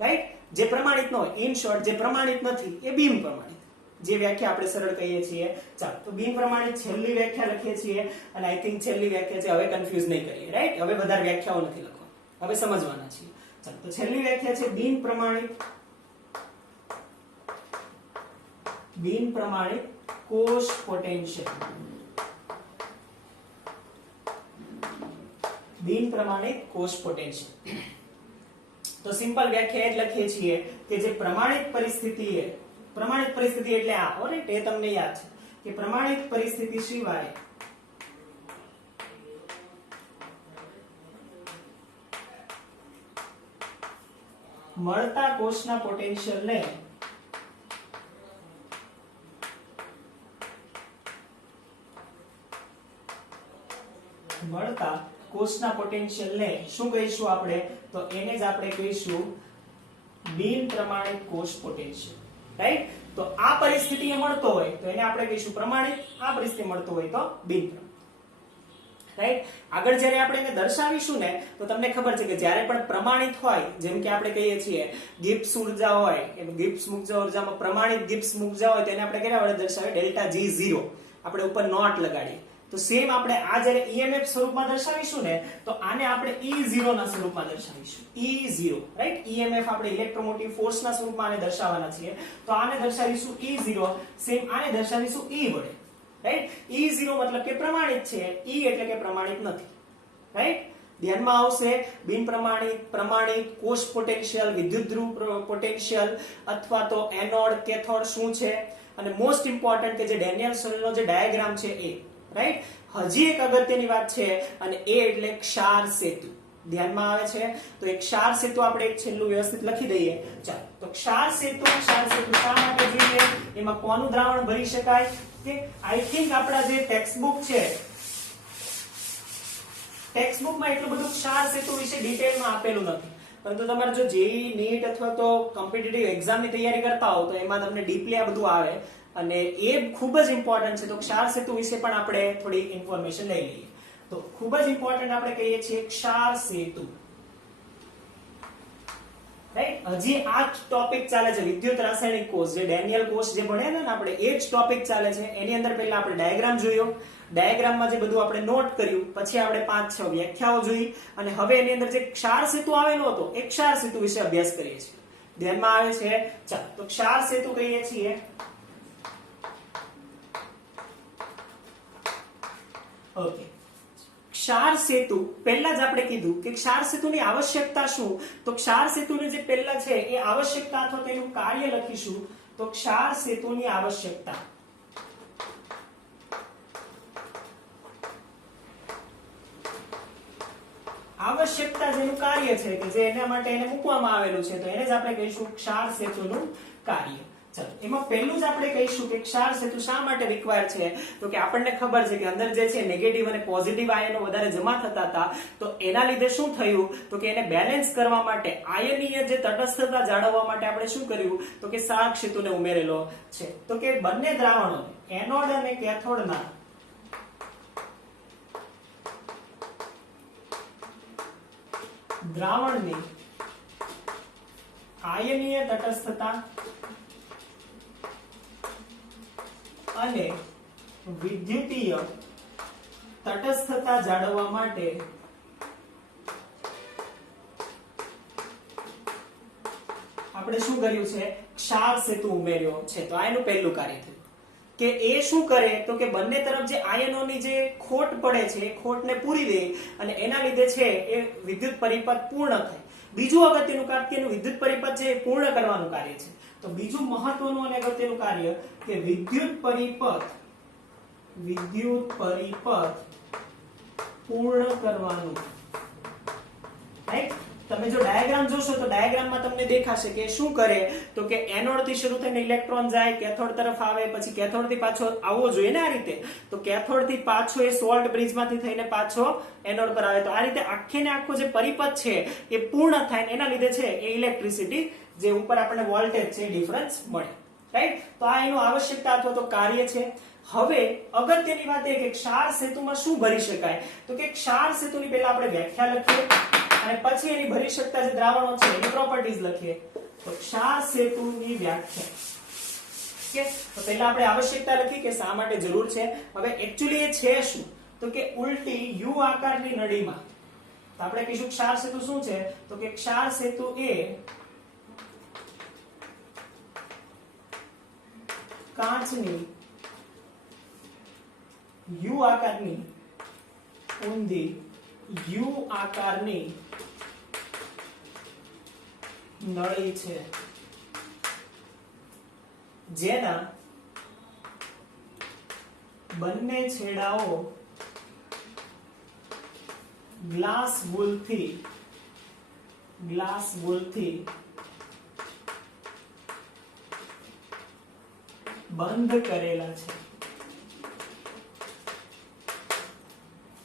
right? જે પ્રમાણિત ન હોય, ઇન શોર્ટ જે પ્રમાણિત નથી એ બિન પ્રમાણિત. જે વ્યાખ્યા આપણે સરળ કહીએ છીએ. ચાલો, તો બિન પ્રમાણિત છેલ્લી વ્યાખ્યા લખીએ છીએ, અને આઈ થિંક છેલ્લી વ્યાખ્યા છે, હવે કન્ફ્યુઝ નહીં કરીએ, રાઈટ? હવે વધારે વ્યાખ્યાઓ નથી લખવાની, હવે સમજવાના છીએ. ચાલો, તો છેલ્લી વ્યાખ્યા છે બિન પ્રમાણિત કોષ પોટેન્શિયલ. બિન પ્રમાણિત કોષ પોટેન્શિયલ. તો સિમ્પલ વ્યાખ્યા એ જ લખીએ છીએ કે જે પ્રમાણિત પરિસ્થિતિ એટલે આ, ઓરાઈટ? એ તમને યાદ છે કે પ્રમાણિત પરિસ્થિતિ સિવાય મળતા કોષના પોટેન્શિયલને શું કહીશું આપણે? તો એને જ આપણે કહીશું બિન પ્રમાણિત કોષ પોટેન્શિયલ, રાઈટ? તો આ પરિસ્થિતિએ મળતો હોય તો એને આપણે કહીશું પ્રમાણિત, આ પરિસ્થિતિ મળતો હોય તો બિન પ્રમાણિત. રાઈટ. આગળ જ્યારે આપણે એને દર્શાવીશું ને તો તમને ખબર છે કે જ્યારે પણ પ્રમાણિત હોય, જેમ કે આપણે કહીએ છીએ ગિબ્સ ઉર્જા હોય, કે ગિબ્સ ઉર્જામાં પ્રમાણિત ગિબ્સ ઉર્જા હોય તેને આપણે કેના વડે દર્શાવીએ? Delta G0. આપણે ઉપર નોટ લગાડીએ. તો સેમ આપણે આ જ્યારે EMF સ્વરૂપમાં દર્શાવીશું ને તો આને આપણે E0 ના સ્વરૂપમાં દર્શાવીશું. E0, right. EMF આપણે ઇલેક્ટ્રોમોટિવ ફોર્સના સ્વરૂપમાં આને દર્શાવવાના છીએ. તો આને દર્શાવીશું E0, સેમ આને દર્શાવીશું E વડે. રાઈટ. E0 મતલબ કે પ્રમાણિત છે, E એટલે કે પ્રમાણિત નથી. રાઈટ. ધ્યાનમાં આવશે બિન પ્રમાણિત, પ્રમાણિત, કોષ પોટેન્શિયલ, વિદ્યુત ધ્રુવ પોટેન્શિયલ અથવા તો એનોડ કેથોડ શું છે, અને મોસ્ટ ઇમ્પોર્ટન્ટ કે જે ડેનિયલ સોલનો જે ડાયાગ્રામ છે એ. રાઈટ. હજી એક અગત્યની વાત છે અને એ એટલે ક્ષાર સેતુ. ધ્યાનમાં આવે છે તો એક ક્ષાર સેતુ આપણે એક છેલ્લું વ્યવસ્થિત લખી દઈએ. ચાલો, તો ક્ષાર સેતુ શા માટે જોઈએ? એમાં કોનું દ્રાવણ ભરી શકાય? કે આઈ થિંક આપણા જે ટેક્સ્ટ બુક છે, ટેક્સ્ટ બુકમાં એટલું બધું ક્ષાર સેતુ વિશે ડિટેલમાં આપેલું નથી, પરંતુ તમારે જો જેઈ નીટ અથવા તો કોમ્પિટિટિવ એક્ઝામની તૈયારી કરતા હો તો એમાં તમને ડીપલી આ બધું આવે અને એ ખૂબ જ ઇમ્પોર્ટન્ટ છે. તો ક્ષાર સેતુ વિશે પણ આપણે થોડી ઇન્ફોર્મેશન લઈ લઈએ. તો ખૂબ જ ઇમ્પોર્ટન્ટ આપણે કહીએ છીએ ક્ષાર સેતુ. રાઈટ. હજી આ જ ટોપિક ચાલે છે, વિદ્યુત રાસાયણિક કોષ, જે ડેનિયલ કોષ જે ભણ્યા ને આપણે, એ જ ટોપિક ચાલે છે. એની અંદર પહેલા આપણે ડાયાગ્રામ જોયો, ડાયાગ્રામમાં જે બધું આપણે નોટ કર્યું, પછી આપણે 5-6 વ્યાખ્યાઓ જોઈ અને હવે એની અંદર જે ક્ષાર સેતુ આવેલો હતો એ ક્ષાર સેતુ વિશે અભ્યાસ કરીએ છીએ. ધ્યાનમાં આવે છે? ચાલો, તો ક્ષાર સેતુ કહીએ છીએ ઓકે. ક્ષાર સેતુ પહેલા જ આપણે કીધું કે ક્ષાર સેતુની આવશ્યકતા શું? તો ક્ષાર સેતુની જે પહેલા છે એ આવશ્યકતા અથવા તેનું કાર્ય લખીશું. તો ક્ષાર સેતુની આવશ્યકતા, આવશ્યકતા જેનું કાર્ય છે કે જે એના માટે એને મૂકવામાં આવેલું છે, તો એને જ આપણે કહીશું ક્ષાર સેતુનું કાર્ય. ચલો, એમાં પહેલું જ આપણે કહીશું કે ક્ષાર સેતુ શા માટે રિક્વાયર છે? તો કે આપણને ખબર છે કે અંદર જે છે નેગેટિવ અને પોઝિટિવ આયનો વધારે જમા થતા હતા, તો એના લીધે શું થયું? તો કે એને બેલેન્સ કરવા માટે, આયનીય જે તટસ્થતા જાળવવા માટે આપણે શું કર્યું? તો કે સહાયક સેતુને ઉમેરેલો છે. તો કે બંને દ્રાવણોને, એનોડ અને કેથોડના દ્રાવણની આયનીય તટસ્થતા અને વિદ્યુતીય તટસ્થતા જાળવવા માટે આપણે શું કર્યું છે? ક્ષાર સેતુ ઉમેર્યો છે. તો આ એનું પહેલું કાર્ય થયું કે એ શું કરે? તો કે બંને તરફ જે આયનોની જે ખોટ પડે છે એ ખોટને પૂરી દે અને એના લીધે છે એ વિદ્યુત પરિપથ પૂર્ણ થાય. બીજું અગત્યનું કાર્ય કે એનું વિદ્યુત પરિપથ છે એ પૂર્ણ કરવાનું કાર્ય છે. તો બીજું મહત્વનું અને અગત્યનું કાર્ય કે વિદ્યુત પરિપથ પૂર્ણ કરવાનું. રાઈટ. તમે જો ડાયાગ્રામ જોશો તો ડાયાગ્રામમાં તમને દેખાશે કે શું કરે? તો કે એનોડ થી શરૂ થઈને ઇલેક્ટ્રોન જાય, કેથોડ તરફ આવે, પછી કેથોડ થી પાછો આવવો જોઈએ ને આ રીતે. તો કેથોડ થી પાછો એ સોલ્ટ બ્રિજ માંથી થઈને પાછો એનોડ પર આવે. તો આ રીતે આખે ને આખો જે પરિપથ છે એ પૂર્ણ થાય, એના લીધે છે એ ઇલેક્ટ્રિસિટી જે ઉપર આપણને વોલ્ટેજ છે ડિફરન્સ મળે. રાઈટ. તો આ એનું આવશ્યકતા અથવા તો કાર્ય છે. હવે અગત્યની વાત એ કે ક્ષાર સેતુમાં શું ભરી શકાય? તો કે ક્ષાર સેતુની પહેલા આપણે વ્યાખ્યા લખીએ અને પછી એની ભરી શકતા જે દ્રાવણો છે એની પ્રોપર્ટીઝ લખીએ. તો ક્ષાર સેતુની વ્યાખ્યા, કે તો પહેલા આપણે આવશ્યકતા લખી કે શા માટે જરૂર છે. હવે એક્ચ્યુઅલી એ છે શું? તો કે ઉલટી યુ આકારની નળીમાં, તો આપણે કહીશું ક્ષાર સેતુ શું છે? તો કે ક્ષાર સેતુ એ કાચની યુ આકારની ઊંધી યુ આકારની નળી છે, જેના બંને છેડાઓ ગ્લાસ વૂલથી બંધ કરેલા છે.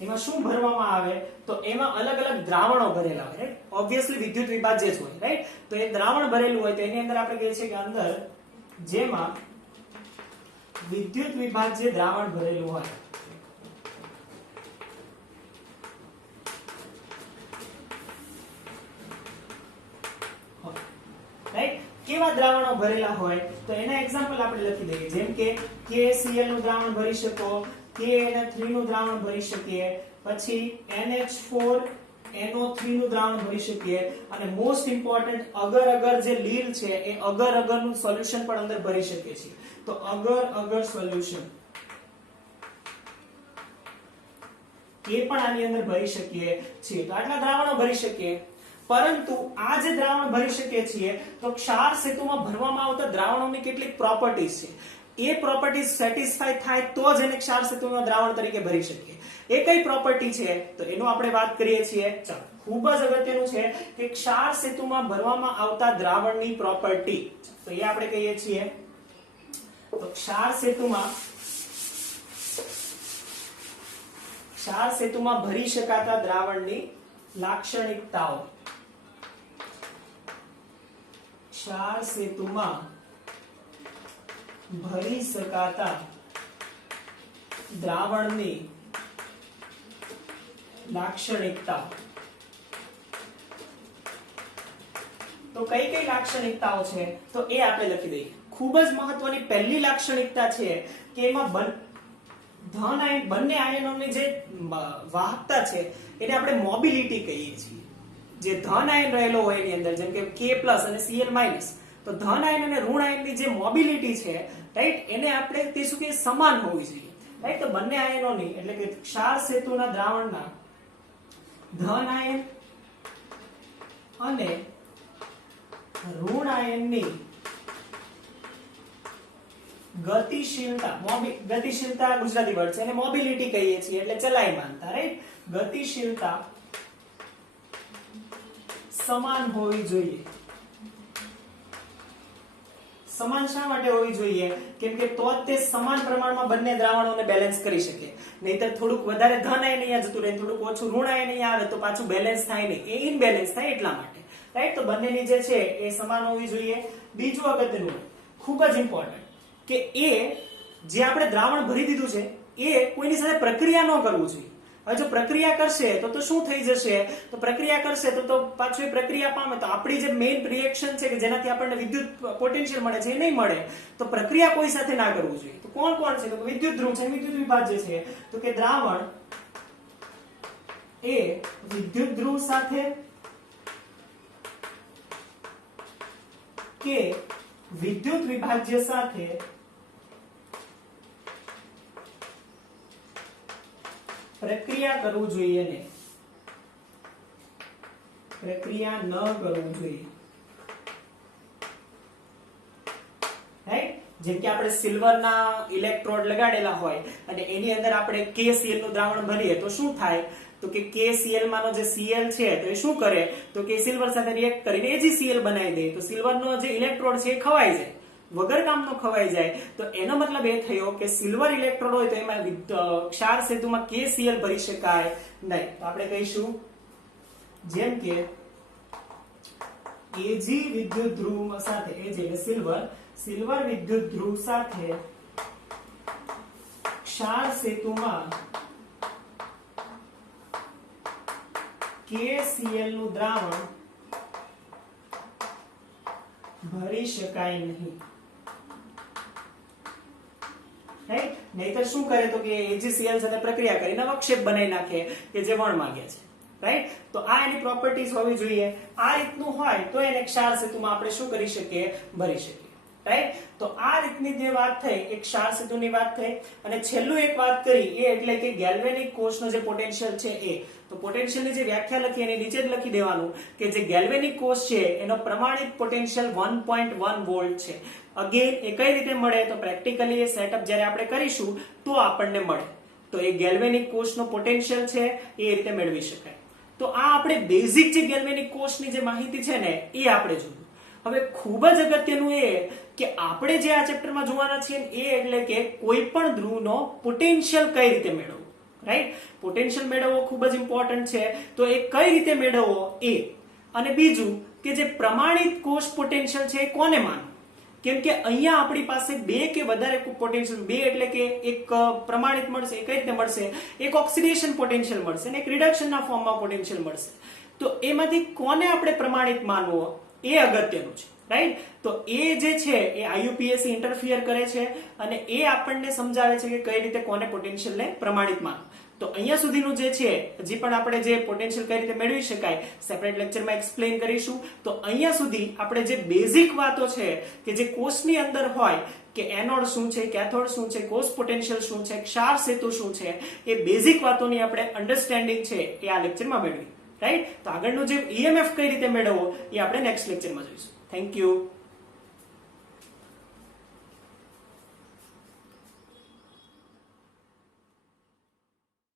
એમાં શું ભરવામાં આવે? તો એમાં અલગ અલગ દ્રાવણો ભરેલા હોય. રાઈટ. ઓબ્વિયસલી વિદ્યુત વિભાજ્ય જ હોય. રાઈટ. તો એ દ્રાવણ ભરેલું હોય તો એની અંદર આપણે કહીએ છીએ કે અંદર જેમાં વિદ્યુત વિભાજ્ય દ્રાવણ ભરેલું હોય કેવા દ્રાવણો ભરેલા હોય તો એના એક્ઝામ્પલ આપણે લખી દઈએ, જેમ કે KCl નું દ્રાવણ ભરી શકો, KNH3 નું દ્રાવણ ભરી શકીએ, પછી NH4NO3 નું દ્રાવણ ભરી શકીએ, અને મોસ્ટ ઇમ્પોર્ટન્ટ અગર અગર જે લીલ છે એ અગર અગર નું સોલ્યુશન પણ અંદર ભરી શકીએ છીએ. તો અગર અગર સોલ્યુશન એ પણ આની અંદર ભરી શકીએ છીએ. તો આટલા દ્રાવણો ભરી શકીએ, પરંતુ આ જે દ્રાવણ ભરી શકીએ છીએ તો ક્ષાર સેતુમાં ભરવામાં આવતા દ્રાવણોની કેટલીક પ્રોપર્ટીઝ છે, એ પ્રોપર્ટીઝ સેટિસ્ફાય થાય તો જ એને ક્ષાર સેતુમાં દ્રાવણ તરીકે ભરી શકીએ. એ કઈ પ્રોપર્ટી છે તો એનો આપણે વાત કરીએ છીએ. ચાલો, ખૂબ જ અગત્યનું છે કે ક્ષાર સેતુમાં ભરવામાં આવતા દ્રાવણની પ્રોપર્ટી, તો એ આપણે કહીએ છીએ તો ક્ષાર સેતુમાં ભરી શકાતા દ્રાવણની લાક્ષણિકતાઓ. ક્ષાર સેતુમાં ભરી શકાતા દ્રાવણની લાક્ષણિકતા. તો કઈ કઈ લાક્ષણિકતાઓ છે તો એ આપણે લખી દઈએ. ખૂબ જ મહત્વની પહેલી લાક્ષણિકતા છે કે એમાં ધન આયન, બંને આયનોની જે વાહકતા છે એને આપણે મોબિલિટી કહીએ છીએ. જે ધન આયન રહેલો હોય એની અંદર, જેમ કે K+ અને Cl-, તો ધન આયન અને ઋણ આયનની જે મોબિલિટી છે, રાઈટ, એને આપણે કહીશું કે સમાન હોવી જોઈએ, રાઈટ. તો બંને આયનોની એટલે કે ક્ષાર સેતુના દ્રાવણના ધન આયન અને ઋણ આયનની ગતિશીલતા ગુજરાતી વર્ડ છે, એને મોબિલિટી કહીએ છીએ, એટલે ચલાયમાનતા, રાઈટ. ગતિશીલતા સમાન હોવી જોઈએ. સમાન શા માટે હોવી જોઈએ? કેમ કે તો જ તે સમાન પ્રમાણમાં બંને દ્રાવણોને બેલેન્સ કરી શકે. નહીતર થોડુંક વધારે ધન આયન અહીંયા જતું રહે, થોડુંક ઓછું ઋણ આયન અહીંયા આવે તો પાછું બેલેન્સ થાય નહીં, એ ઇનબેલેન્સ થાય એટલા માટે, રાઈટ. તો બંનેની જે છે એ સમાન હોવી જોઈએ. બીજું અગત્યનું, ખૂબ જ ઇમ્પોર્ટન્ટ, કે એ જે આપણે દ્રાવણ ભરી દીધું છે એ કોઈની સાથે પ્રક્રિયા ન કરવું જોઈએ. હવે જો પ્રક્રિયા કરશે તો શું થઈ જશે? તો પ્રક્રિયા કરશે તો પાછું એ પ્રક્રિયા પામે તો આપણી જે મેઇન રિએક્શન છે કે જેનાથી આપણને વિદ્યુત પોટેન્શિયલ મળે છે એ નહીં મળે. તો પ્રક્રિયા કોઈ સાથે ના કરવું જોઈએ. તો કોણ કોણ છે? તો વિદ્યુત ધ્રુવ છે, વિદ્યુત વિભાજ્ય છે. તો કે દ્રાવણ એ વિદ્યુત ધ્રુવ સાથે કે વિદ્યુત વિભાજ્ય સાથે પ્રક્રિયા કરવું જોઈએ ને પ્રક્રિયા ન કરવું જોઈએ, રાઈટ. જેમ કે આપણે સિલ્વરના ઇલેક્ટ્રોડ લગાડેલા હોય અને એની અંદર આપણે KCl નું દ્રાવણ ભરીએ તો શું થાય? તો કે KCl માનો જે Cl છે તો એ શું કરે? તો કે સિલ્વર સાથે રિએક્ટ કરીને AgCl બનાવી દે. તો સિલ્વરનો જે ઇલેક્ટ્રોડ છે એ ખવાઈ જાય, વગર કામનો ખવાઈ જાય. તો એનો મતલબ એ થયો કે સિલ્વર ઇલેક્ટ્રોડ હોય તો એમાં ક્ષાર સેતુમાં KCl ભરી શકાય નહીં. તો આપણે કહીશું જેમ કે Ag વિદ્યુત ધ્રુવ સાથે, Ag એટલે સિલ્વર વિદ્યુત ધ્રુવ સાથે ક્ષાર સેતુમાં KCl નું દ્રાવણ ભરી શકાય નહીં, રાઈટ. નહીતર શું કરે? તો કે AgCl સાથે પ્રક્રિયા કરીને અવક્ષેપ બનાવી નાખે કે જે વણ માંગ્યા છે, રાઈટ. તો આ એની પ્રોપર્ટીઝ હોવી જોઈએ. આ રીતનું હોય તો એને ક્ષાર સેતુમાં આપણે શું કરી શકીએ? ભરી શકીએ, રાઈટ. તો આ રીતની જે વાત થઈ એ ક્ષાર સેતુની વાત થઈ. અને છેલ્લું એક વાત કરી એ એટલે કે ગેલ્વેનિક કોષનો જે પોટેન્શિયલ છે એ. તો પોટેન્શિયલની જે વ્યાખ્યા લખી એની નીચે જ લખી દેવાનું કે જે ગેલ્વેનિક કોષ છે એનો પ્રમાણિત પોટેન્શિયલ 1.1 વોલ્ટ છે. અગેન એ કઈ રીતે મળે? તો પ્રેક્ટિકલી એ સેટઅપ જ્યારે આપણે કરીશું તો આપણને મળે. તો એ ગેલ્વેનિક કોષનો પોટેન્શિયલ છે એ રીતે મેળવી શકાય. તો આ આપણે બેઝિક જે ગેલ્વેનિક કોષની જે માહિતી છે ને એ આપણે જોયું. હવે ખૂબ જ અગત્યનું એ કે આપણે જે આ ચેપ્ટરમાં જોવાના છીએ એ એટલે કે કોઈ પણ ધ્રુવનો પોટેન્શિયલ કઈ રીતે મેળવવો, રાઈટ. પોટેન્શિયલ મેળવવો ખૂબ જ ઇમ્પોર્ટન્ટ છે. તો એ કઈ રીતે મેળવવો એ, અને બીજું કે જે પ્રમાણિત કોષ પોટેન્શિયલ છે એ કોને માનવું? કેમ કે અહીંયા આપણી પાસે બે કે વધારે પોટેન્શિયલ, બે એટલે કે એક પ્રમાણિત મળશે, કઈ રીતે મળશે? એક ઓક્સિડેશન પોટેન્શિયલ મળશે અને એક રિડક્શનના ફોર્મમાં પોટેન્શિયલ મળશે. તો એમાંથી કોને આપણે પ્રમાણિત માનવો એ અગત્યનું છે, રાઈટ? તો એ જે છે એ આઈયુપીએસી ઇન્ટરફિયર કરે છે અને એ આપણને સમજાવે છે કે કઈ રીતે કોને પોટેન્શિયલને પ્રમાણિત માનવું. તો અહીંયા સુધીનું જે છે હજી પણ આપણે જે પોટેન્શિયલ કઈ રીતે મેળવી શકાય સેપરેટ લેક્ચરમાં એક્સપ્લેન કરીશું. તો અહીંયા સુધી આપણે જે બેઝિક વાતો છે કે જે કોષની અંદર હોય કે એનોડ શું છે, કેથોડ શું છે, કોષ પોટેન્શિયલ શું છે, ક્ષાર સેતુ શું છે, એ બેઝિક વાતોની આપણે અન્ડરસ્ટેન્ડિંગ છે એ આ લેક્ચરમાં મેળવી. રાઈટ? તો આગળનું જે ઈએમએફ કઈ રીતે મેળવવો એ આપણે નેક્સ્ટ લેક્ચરમાં જોઈશું. Thank you.